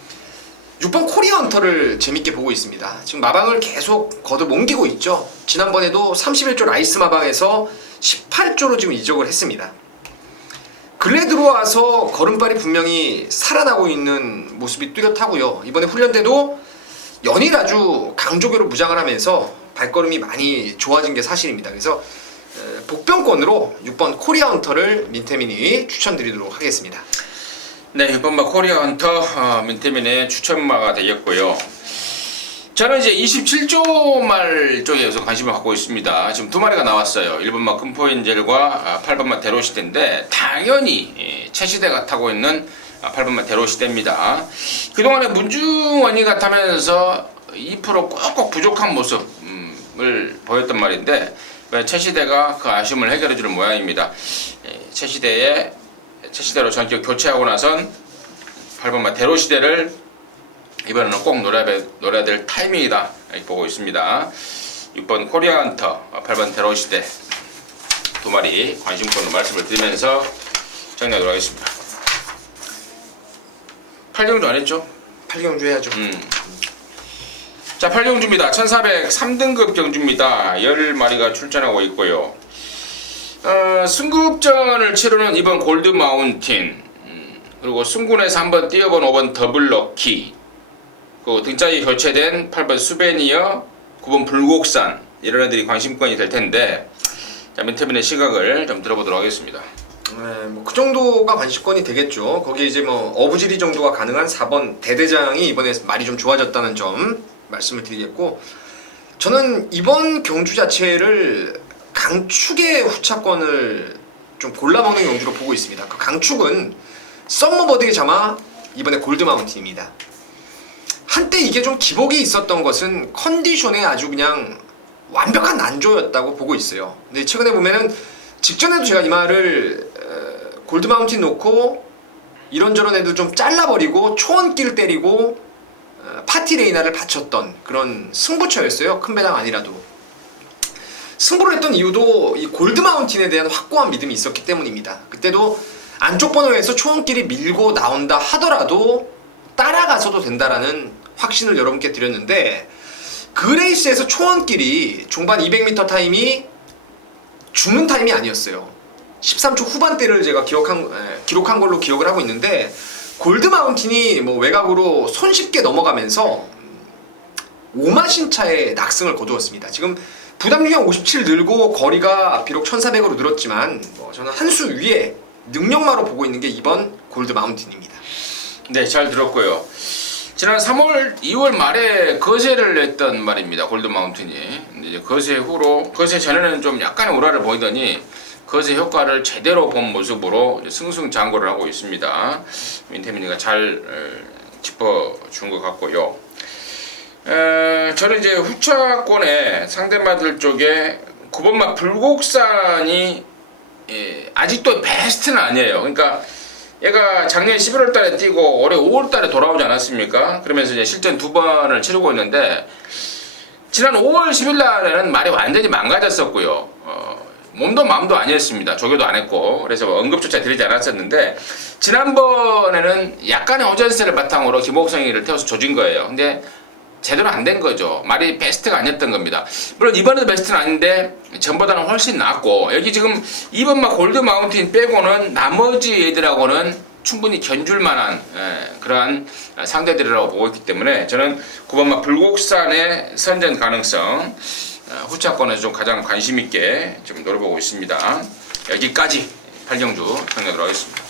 6번 코리아 헌터를 재밌게 보고 있습니다. 지금 마방을 계속 걷어옮기고 있죠. 지난번에도 31조 라이스 마방에서 18조로 지금 이적을 했습니다. 근래 들어와서 걸음발이 분명히 살아나고 있는 모습이 뚜렷하고요. 이번에 훈련 때도 연일 아주 강조교로 무장을 하면서 발걸음이 많이 좋아진 게 사실입니다. 그래서 복병권으로 6번 코리아 헌터를 민태민이 추천드리도록 하겠습니다. 네, 6번마 코리아 헌터 민태민의 추천마가 되겠고요. 저는 이제 27조 말 쪽에 서 관심을 갖고 있습니다. 지금 두 마리가 나왔어요. 1번마 금포엔젤과 8번마 대로시대인데 당연히 최시대가 타고 있는 8번마 대로시대입니다. 그동안에 문중원이가 타면서 2% 꼭꼭 부족한 모습을 보였단 말인데 최시대가 그 아쉬움을 해결해 주는 모양입니다. 최시대로 전격 교체하고 나선 8번마 대로시대를 이번에는 꼭 노려야 될 타이밍이다 이렇게 보고 있습니다. 6번 코리아 헌터, 8번 대로시대 두 마리 관심권으로 말씀을 드리면서 정리하도록 하겠습니다. 8경주 안 했죠? 8경주 해야죠. 자, 8경주입니다. 1403등급 경주입니다. 10마리가 출전하고 있고요. 승급전을 치르는 2번 골드 마운틴, 그리고 승군에서 한번 뛰어본 5번 더블 럭키, 그 등짝이 교체된 8번 수베니어, 9번 불곡산 이런 애들이 관심권이 될 텐데, 자, 민태민의 시각을 좀 들어보도록 하겠습니다. 뭐 그 정도가 관심권이 되겠죠. 거기에 이제 뭐 어부지리 정도가 가능한 4번 대대장이 이번에 말이 좀 좋아졌다는 점 말씀을 드리겠고, 저는 이번 경주 자체를 강축의 후차권을 좀 골라먹는 경주로 보고 있습니다. 그 강축은 썸머버드의 자마 이번에 골드마운틴입니다. 한때 이게 좀 기복이 있었던 것은 컨디션에 아주 그냥 완벽한 난조였다고 보고 있어요. 근데 최근에 보면은 직전에도 제가 이 말을 골드마운틴 놓고 이런저런 애들 좀 잘라버리고 초원길 때리고 파티 레이나를 바쳤던 그런 승부처였어요. 큰 배당 아니라도. 승부를 했던 이유도 이 골드마운틴에 대한 확고한 믿음이 있었기 때문입니다. 그때도 안쪽 번호에서 초원길이 밀고 나온다 하더라도 따라가서도 된다라는 확신을 여러분께 드렸는데, 그 레이스에서 초원길이 중반 200m 타임이 죽는 타임이 아니었어요. 13초 후반대를 제가 기록한 걸로 기억을 하고 있는데, 골드마운틴이 뭐 외곽으로 손쉽게 넘어가면서 오마신차의 낙승을 거두었습니다. 지금 부담 중량 57 늘고 거리가 비록 1400으로 늘었지만 저는 한 수 위에 능력마로 보고 있는 게 이번 골드마운틴입니다. 네, 잘 들었고요. 지난 2월 말에 거세를 냈던 말입니다. 골드마운틴이. 이제 거세 후로, 거세 전에는 좀 약간의 우라를 보이더니 거세 효과를 제대로 본 모습으로 승승장구를 하고 있습니다. 민태민이가 잘 짚어준 것 같고요. 저는 이제 후차권에 상대마들 쪽에 9번마 불곡산이 아직도 베스트는 아니에요. 그러니까 얘가 작년 11월 달에 뛰고 올해 5월 달에 돌아오지 않았습니까? 그러면서 이제 실전 2번을 치르고 있는데, 지난 5월 10일 날에는 말이 완전히 망가졌었고요. 몸도 마음도 아니었습니다. 조교도 안 했고, 그래서 언급조차 드리지 않았었는데, 지난번에는 약간의 호전세를 바탕으로 김옥성이를 태워서 조진 거예요. 근데 제대로 안 된 거죠. 말이 베스트가 아니었던 겁니다. 물론 이번에도 베스트는 아닌데 전보다는 훨씬 낫고, 여기 지금 2번마 골드 마운틴 빼고는 나머지 애들하고는 충분히 견줄 만한 그러한 상대들이라고 보고 있기 때문에 저는 9번마 불곡산의 선전 가능성 후차권에서 좀 가장 관심 있게 좀 노려보고 있습니다. 여기까지 8경주 평가하도록 하겠습니다.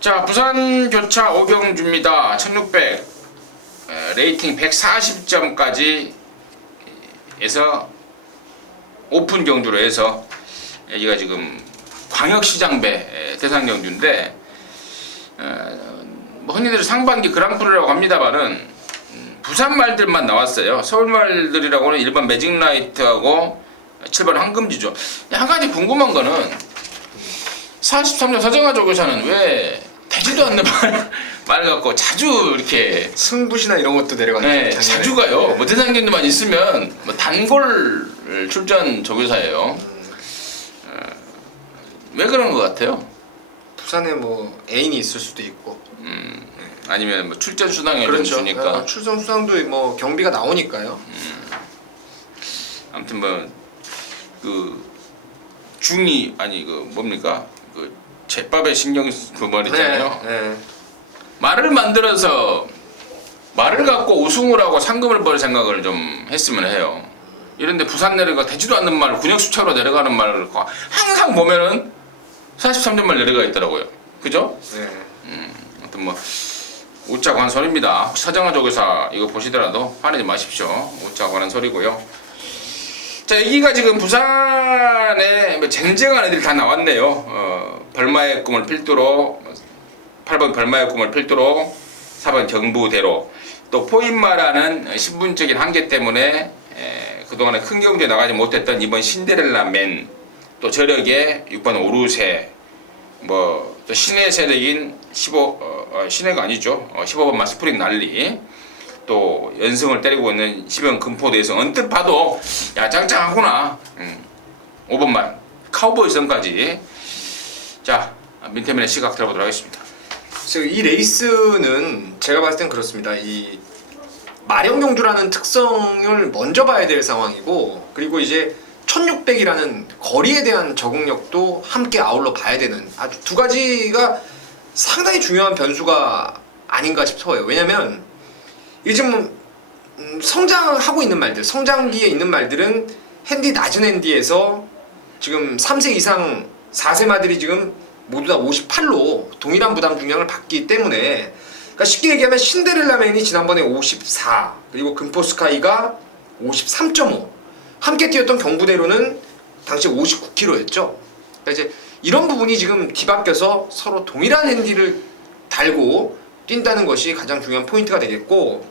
자, 부산 교차 5경주입니다. 1600 레이팅 140점까지 해서 오픈 경주로 해서 여기가 지금 광역시장배 대상 경주인데, 뭐 흔히들 상반기 그랑프리라고 합니다만은 부산 말들만 나왔어요. 서울 말들이라고는 1번 매직라이트하고 7번 황금지죠. 한 가지 궁금한 거는 43년 서정화 조교사는 왜 되지도 않는 말 갖고 자주 이렇게 승부시나 이런 것도 내려가죠. 네, 작년에. 자주 가요. 뭐 대상경도만 있으면 뭐 단골 출전 조교사예요. 왜 그런 것 같아요? 부산에 뭐 애인이 있을 수도 있고. 아니면 뭐 출전 수당을 그렇죠. 좀 주니까. 출전 수당도 뭐 경비가 나오니까요. 아무튼 뭐 그 중이 아니 그 뭡니까 그 제밥에 신경 그 말 있잖아요. 네. 말을 만들어서 말을 갖고 우승을 하고 상금을 벌 생각을 좀 했으면 해요. 이런데 부산 내려가 되지도 않는 말 군역수차로 내려가는 말을 항상 보면은 43점만 내려가 있더라고요. 그죠? 네. 아무튼 뭐 웃자 관한 소리입니다. 혹시 서정화 조교사 이거 보시더라도 화내지 마십시오. 웃자 관한 소리고요. 자, 여기가 지금 부산에 뭐 쟁쟁한 애들이 다 나왔네요. 벌마의 꿈을 필두로 8번 벌마의 꿈을 필두로 4번 경부대로 또 포인마라는 신분적인 한계 때문에 그동안에 큰 경주에 나가지 못했던 2번 신데렐라맨 또 저력의 6번 오르세 뭐 또 신의 세력인 15 신의가 아니죠. 15번만 스프링 난리 또 연승을 때리고 있는 10번 금포대에서 언뜻 봐도 야 짱짱하구나. 5번만 카우보이 선까지. 자, 민태민의 시각 들어보도록 하겠습니다. 그래서 이 레이스는 제가 봤을 땐 그렇습니다. 이 마령경주라는 특성을 먼저 봐야 될 상황이고, 그리고 이제 1600이라는 거리에 대한 적응력도 함께 아울러 봐야 되는 아주 두 가지가 상당히 중요한 변수가 아닌가 싶어요. 왜냐면 요즘 성장하고 있는 말들, 성장기에 있는 말들은 핸디 낮은 핸디에서 지금 3세 이상 4세 마들이 지금 모두 다 58로 동일한 부담 중량을 받기 때문에, 그러니까 쉽게 얘기하면 신데렐라맨이 지난번에 54, 그리고 금포스카이가 53.5, 함께 뛰었던 경부대로는 당시 59kg였죠. 그러니까 이제 이런 부분이 지금 뒤바뀌어서 서로 동일한 핸디를 달고 뛴다는 것이 가장 중요한 포인트가 되겠고,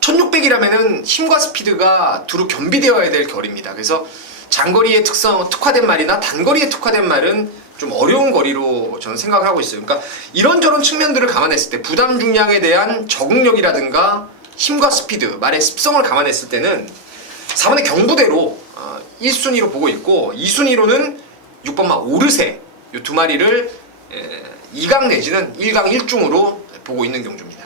1600이라면은 힘과 스피드가 두루 겸비되어야 될 결입니다. 그래서 장거리에 특화된 말이나 단거리에 특화된 말은 좀 어려운 거리로 저는 생각을 하고 있어요. 그러니까 이런저런 측면들을 감안했을 때 부담 중량에 대한 적응력이라든가 힘과 스피드, 말의 습성을 감안했을 때는 4번의 경부대로 1순위로 보고 있고, 2순위로는 6번만 오르세 이 두 마리를 2강 내지는 1강 1중으로 보고 있는 경주입니다.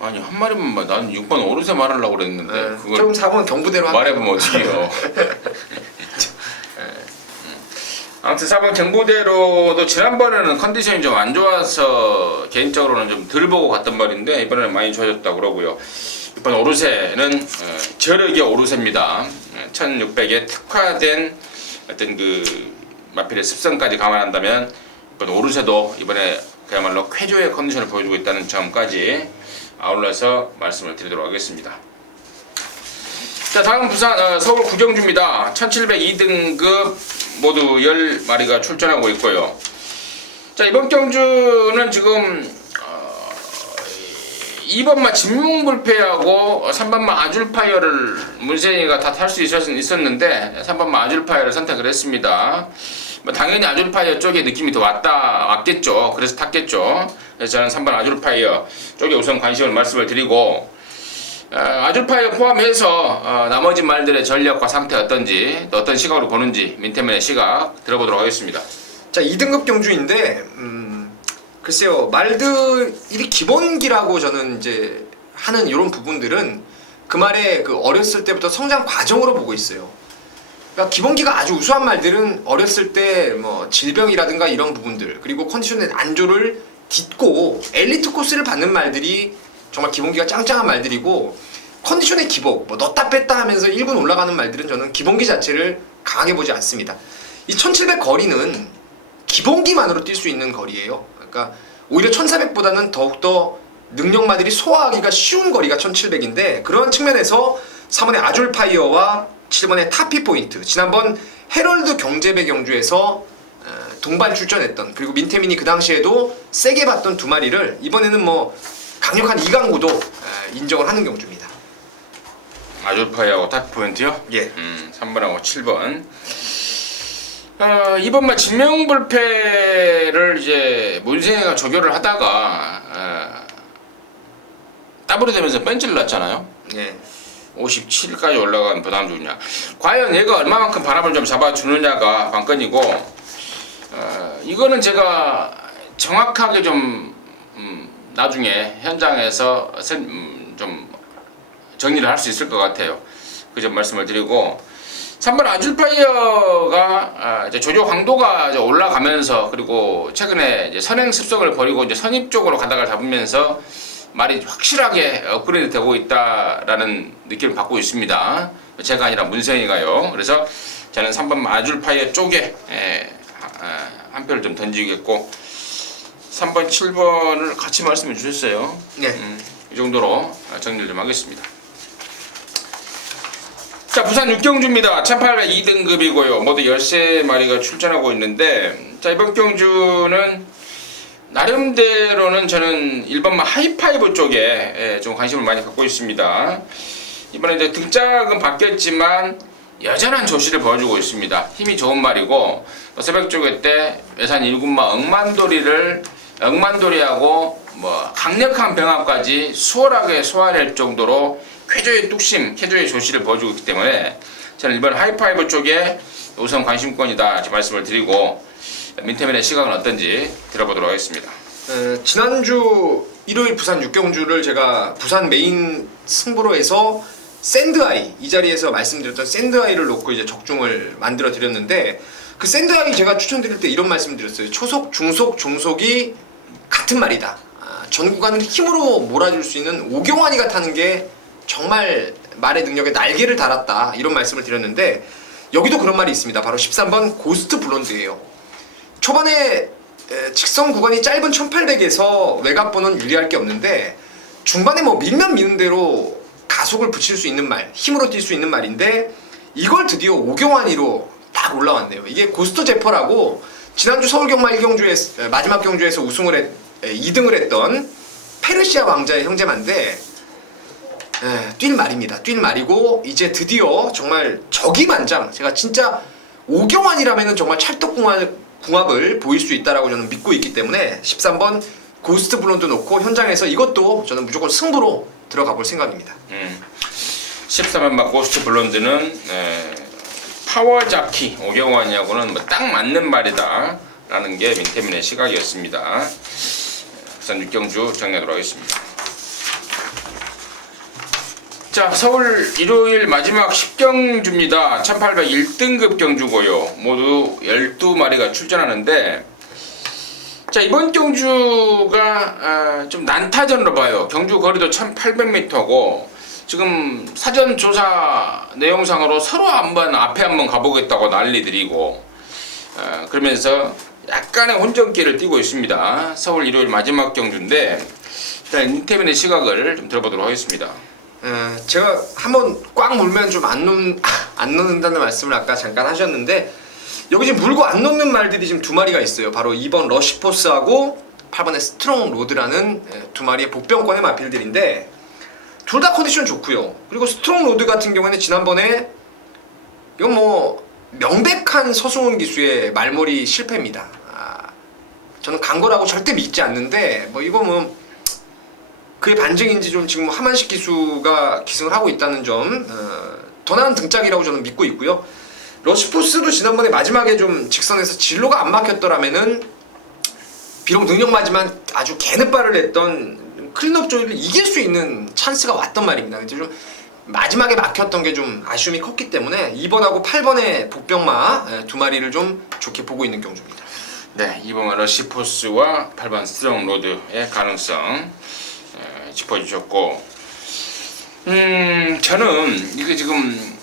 아니 한 마리만 봐. 나는 6번 오르세 말하려고 그랬는데 그걸 좀 4번 경부대로 말해보면 어떡해요. 아무튼 4번 경부대로도 지난번에는 컨디션이 좀 안 좋아서 개인적으로는 좀 덜 보고 갔단 말인데 이번에는 많이 좋아졌다고 그러고요. 이번 오르세는 저력의 오르세입니다. 1600에 특화된 어떤 그 마필의 습성까지 감안한다면 이번 오르세도 이번에 그야말로 쾌조의 컨디션을 보여주고 있다는 점까지 아울러서 말씀을 드리도록 하겠습니다. 자, 다음 부산 서울 구경주입니다. 1702등급 모두 10마리가 출전하고 있고요. 자, 이번 경주는 지금 2번마 진문불패하고 3번마 아줄파이어를 문세인이가 다 탈 수 있었는데 3번마 아줄파이어를 선택을 했습니다. 뭐 당연히 아줄파이어 쪽에 느낌이 더 왔겠죠. 그래서 탔겠죠. 그래서 저는 3번 아줄파이어 쪽에 우선 관심을 말씀을 드리고, 아줄파이어 포함해서 나머지 말들의 전력과 상태 어떤지, 또 어떤 시각으로 보는지 민태맨의 시각 들어보도록 하겠습니다. 자, 2등급 경주인데 글쎄요, 말들이 기본기라고 저는 이제 하는 이런 부분들은 그 말의 그 어렸을 때부터 성장 과정으로 보고 있어요. 그러니까 기본기가 아주 우수한 말들은 어렸을 때 뭐 질병이라든가 이런 부분들, 그리고 컨디션의 안조를 딛고 엘리트 코스를 받는 말들이 정말 기본기가 짱짱한 말들이고, 컨디션의 기복, 뭐 넣다 뺐다 하면서 1군 올라가는 말들은 저는 기본기 자체를 강하게 보지 않습니다. 이 1700 거리는 기본기만으로 뛸 수 있는 거리예요. 그러니까 오히려 1400보다는 더욱더 능력마들이 소화하기가 쉬운 거리가 1700인데, 그런 측면에서 3번의 아줄파이어와 7번의 타피 포인트, 지난번 헤럴드 경제배 경주에서 동반 출전했던, 그리고 민태민이 그 당시에도 세게 봤던 두 마리를 이번에는 뭐 강력한 2강 구도 인정을 하는 경주입니다. 아줄파이하고 타프포인트요? 예. 3번하고 7번. 이번만 진명불패를 이제 문세희가 조교를 하다가 더블이 되면서 벤치를 났잖아요. 예. 57까지 올라간 부담주냐. 과연 얘가 얼마만큼 바람을 좀 잡아주느냐가 관건이고, 이거는 제가 정확하게 좀 나중에 현장에서 좀 정리를 할 수 있을 것 같아요. 그 점 말씀을 드리고, 3번 아줄파이어가 이제 조교 강도가 이제 올라가면서, 그리고 최근에 이제 선행 습성을 버리고 이제 선입 쪽으로 가닥을 잡으면서 말이 확실하게 업그레이드 되고 있다라는 느낌을 받고 있습니다. 제가 아니라 문세희가요. 그래서 저는 3번 아줄파이어 쪽에 한 표를 좀 던지겠고, 3번, 7번을 같이 말씀해 주셨어요. 네. 이 정도로 정리를 좀 하겠습니다. 자, 부산 육경주입니다. 1802등급이고요. 모두 13마리가 출전하고 있는데, 자, 이번 경주는 나름대로는 저는 1번마 하이파이브 쪽에 좀 관심을 많이 갖고 있습니다. 이번에 이제 등짝은 바뀌었지만 여전한 조시를 보여주고 있습니다. 힘이 좋은 말이고, 새벽 조개 때 외산 1군마 억만도리하고 뭐 강력한 병합까지 수월하게 소화할 정도로 쾌조의 뚝심, 쾌조의 조시를 보여주고 있기 때문에 저는 이번 하이파이브 쪽에 우선 관심권이다 이렇게 말씀을 드리고, 민태민의 시각은 어떤지 들어보도록 하겠습니다. 지난주 일요일 부산 육경주를 제가 부산 메인 승부로 해서 샌드아이, 이 자리에서 말씀드렸던 샌드아이를 놓고 이제 적중을 만들어 드렸는데, 그 샌드아이 제가 추천드릴 때 이런 말씀 드렸어요. 초속, 중속, 종속이 같은 말이다. 전 구간을 힘으로 몰아줄 수 있는 오경환이가 타는 게 정말 말의 능력에 날개를 달았다, 이런 말씀을 드렸는데, 여기도 그런 말이 있습니다. 바로 13번 고스트 블론드예요. 초반에 직선 구간이 짧은 1800에서 외곽보는 유리할 게 없는데, 중반에 뭐 밀면 미는 대로 가속을 붙일 수 있는 말, 힘으로 뛸 수 있는 말인데, 이걸 드디어 오경환이로 딱 올라왔네요. 이게 고스트 제퍼라고 지난주 서울 경마 1경주에 마지막 경주에서 2등을 했던 페르시아 왕자의 형제만데, 뛸 말입니다. 뛸 말이고, 이제 드디어 정말 적이만장, 제가 진짜 오경환이라면은 정말 찰떡궁합을 보일 수 있다라고 저는 믿고 있기 때문에 13번 고스트 블론드 놓고 현장에서 이것도 저는 무조건 승부로 들어가 볼 생각입니다. 13번 고스트 블론드는 파워자키 오경환이하고는 뭐 딱 맞는 말이다 라는 게 민태민의 시각이었습니다. 부산 육경주 정리하도록 하겠습니다. 자, 서울 일요일 마지막 10경주입니다. 1801등급 경주고요. 모두 12마리가 출전하는데, 자, 이번 경주가 좀 난타전으로 봐요. 경주 거리도 1800m고 지금 사전 조사 내용상으로 서로 앞에 한번 가보겠다고 난리들이고, 그러면서 약간의 혼전기를 띠고 있습니다. 서울 일요일 마지막 경주인데, 일단 민태민의 시각을 좀 들어보도록 하겠습니다. 제가 한번 꽉 물면 좀 안 놓는다는 말씀을 아까 잠깐 하셨는데, 여기 지금 물고 안 놓는 말들이 지금 두 마리가 있어요. 바로 2번 러시포스하고 8번의 스트롱 로드라는 두 마리의 복병권의 마필들인데, 둘 다 컨디션 좋고요. 그리고 스트롱 로드 같은 경우에는 지난번에 이건 뭐 명백한 서승훈 기수의 말머리 실패입니다. 저는 간 거라고 절대 믿지 않는데, 뭐 이거 뭐 그의 반증인지 좀 지금 하만식 기수가 기승을 하고 있다는 점, 더 나은 등짝이라고 저는 믿고 있고요. 러시포스도 지난번에 마지막에 좀 직선에서 진로가 안 막혔더라면은 비록 능력마지만 아주 개늦발을 했던 클린업 조이를 이길 수 있는 찬스가 왔단 말입니다. 근데 좀 마지막에 막혔던 게 좀 아쉬움이 컸기 때문에 2번하고 8번의 복병마 두 마리를 좀 좋게 보고 있는 경주입니다. 네, 2번 러시포스와 8번 스트롱 로드의 가능성 짚어주셨고, 저는 이게 지금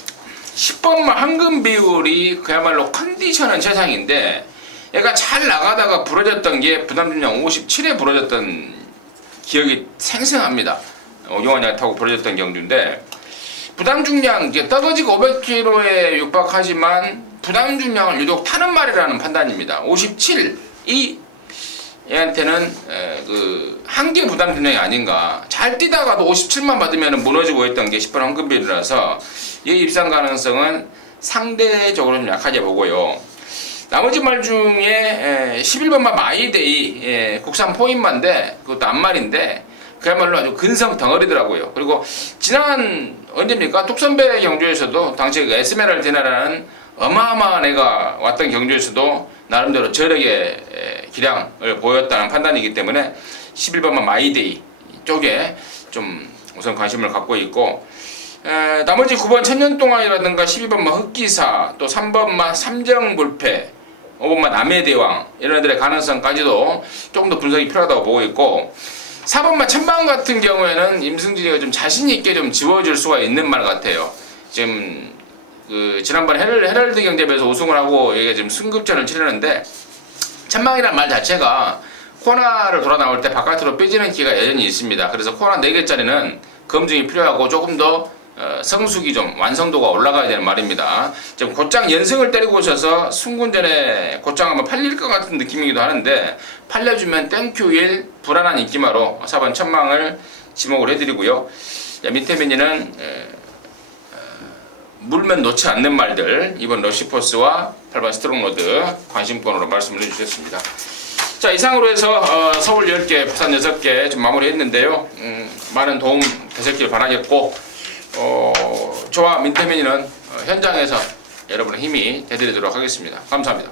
10번만 황금 비율이 그야말로 컨디션은 최상인데, 얘가 잘 나가다가 부러졌던 게 부담중량 57에 부러졌던 기억이 생생합니다. 오경환이가 타고 부러졌던 경주인데, 부담중량 이제 떨어지고 500km에 육박하지만 부담중량을 유독 타는 말이라는 판단입니다. 57이 얘한테는 그 한계 부담 균형이 아닌가. 잘 뛰다가도 57만 받으면 무너지고 있던 게 10번 황금비율이라서 얘 입상 가능성은 상대적으로 좀 약하게 보고요. 나머지 말 중에 11번만 마이데이 국산 포인마인데 그것도 앞말인데 그야말로 아주 근성 덩어리더라고요. 그리고 지난 언제입니까? 뚝선배 경주에서도 당시 그 에스메랄디나라는 어마어마한 애가 왔던 경주에서도 나름대로 저력의 기량을 보였다는 판단이기 때문에 11번만 마이데이 쪽에 좀 우선 관심을 갖고 있고, 나머지 9번 천년동안이라든가 12번만 흑기사, 또 3번만 삼정불패, 5번만 남해대왕 이런 애들의 가능성까지도 조금 더 분석이 필요하다고 보고 있고, 4번만 천방 같은 경우에는 임승진이가 좀 자신 있게 좀 지워줄 수가 있는 말 같아요. 지금 그 지난번 헤럴드 경대에서 우승을 하고 이게 지금 승급전을 치르는데, 천방이라는 말 자체가 코너를 돌아 나올 때 바깥으로 삐지는 기가 여전히 있습니다. 그래서 코너 4개짜리는 검증이 필요하고 조금 더 성숙이 좀 완성도가 올라가야 되는 말입니다. 지금 곧장 연승을 때리고 오셔서 승군전에 곧장 한번 팔릴 것 같은 느낌이기도 하는데, 팔려주면 땡큐1 불안한 인기마로 4번 천망을 지목을 해드리고요. 밑에 미니는 물면 놓지 않는 말들, 이번 러시포스와 8번 스트롱로드 관심권으로 말씀을 해주셨습니다. 자, 이상으로 해서 서울 10개, 부산 6개 좀 마무리했는데요. 많은 도움 되셨길 바라겠고, 저와 민태민이는 현장에서 여러분의 힘이 되드리도록 하겠습니다. 감사합니다.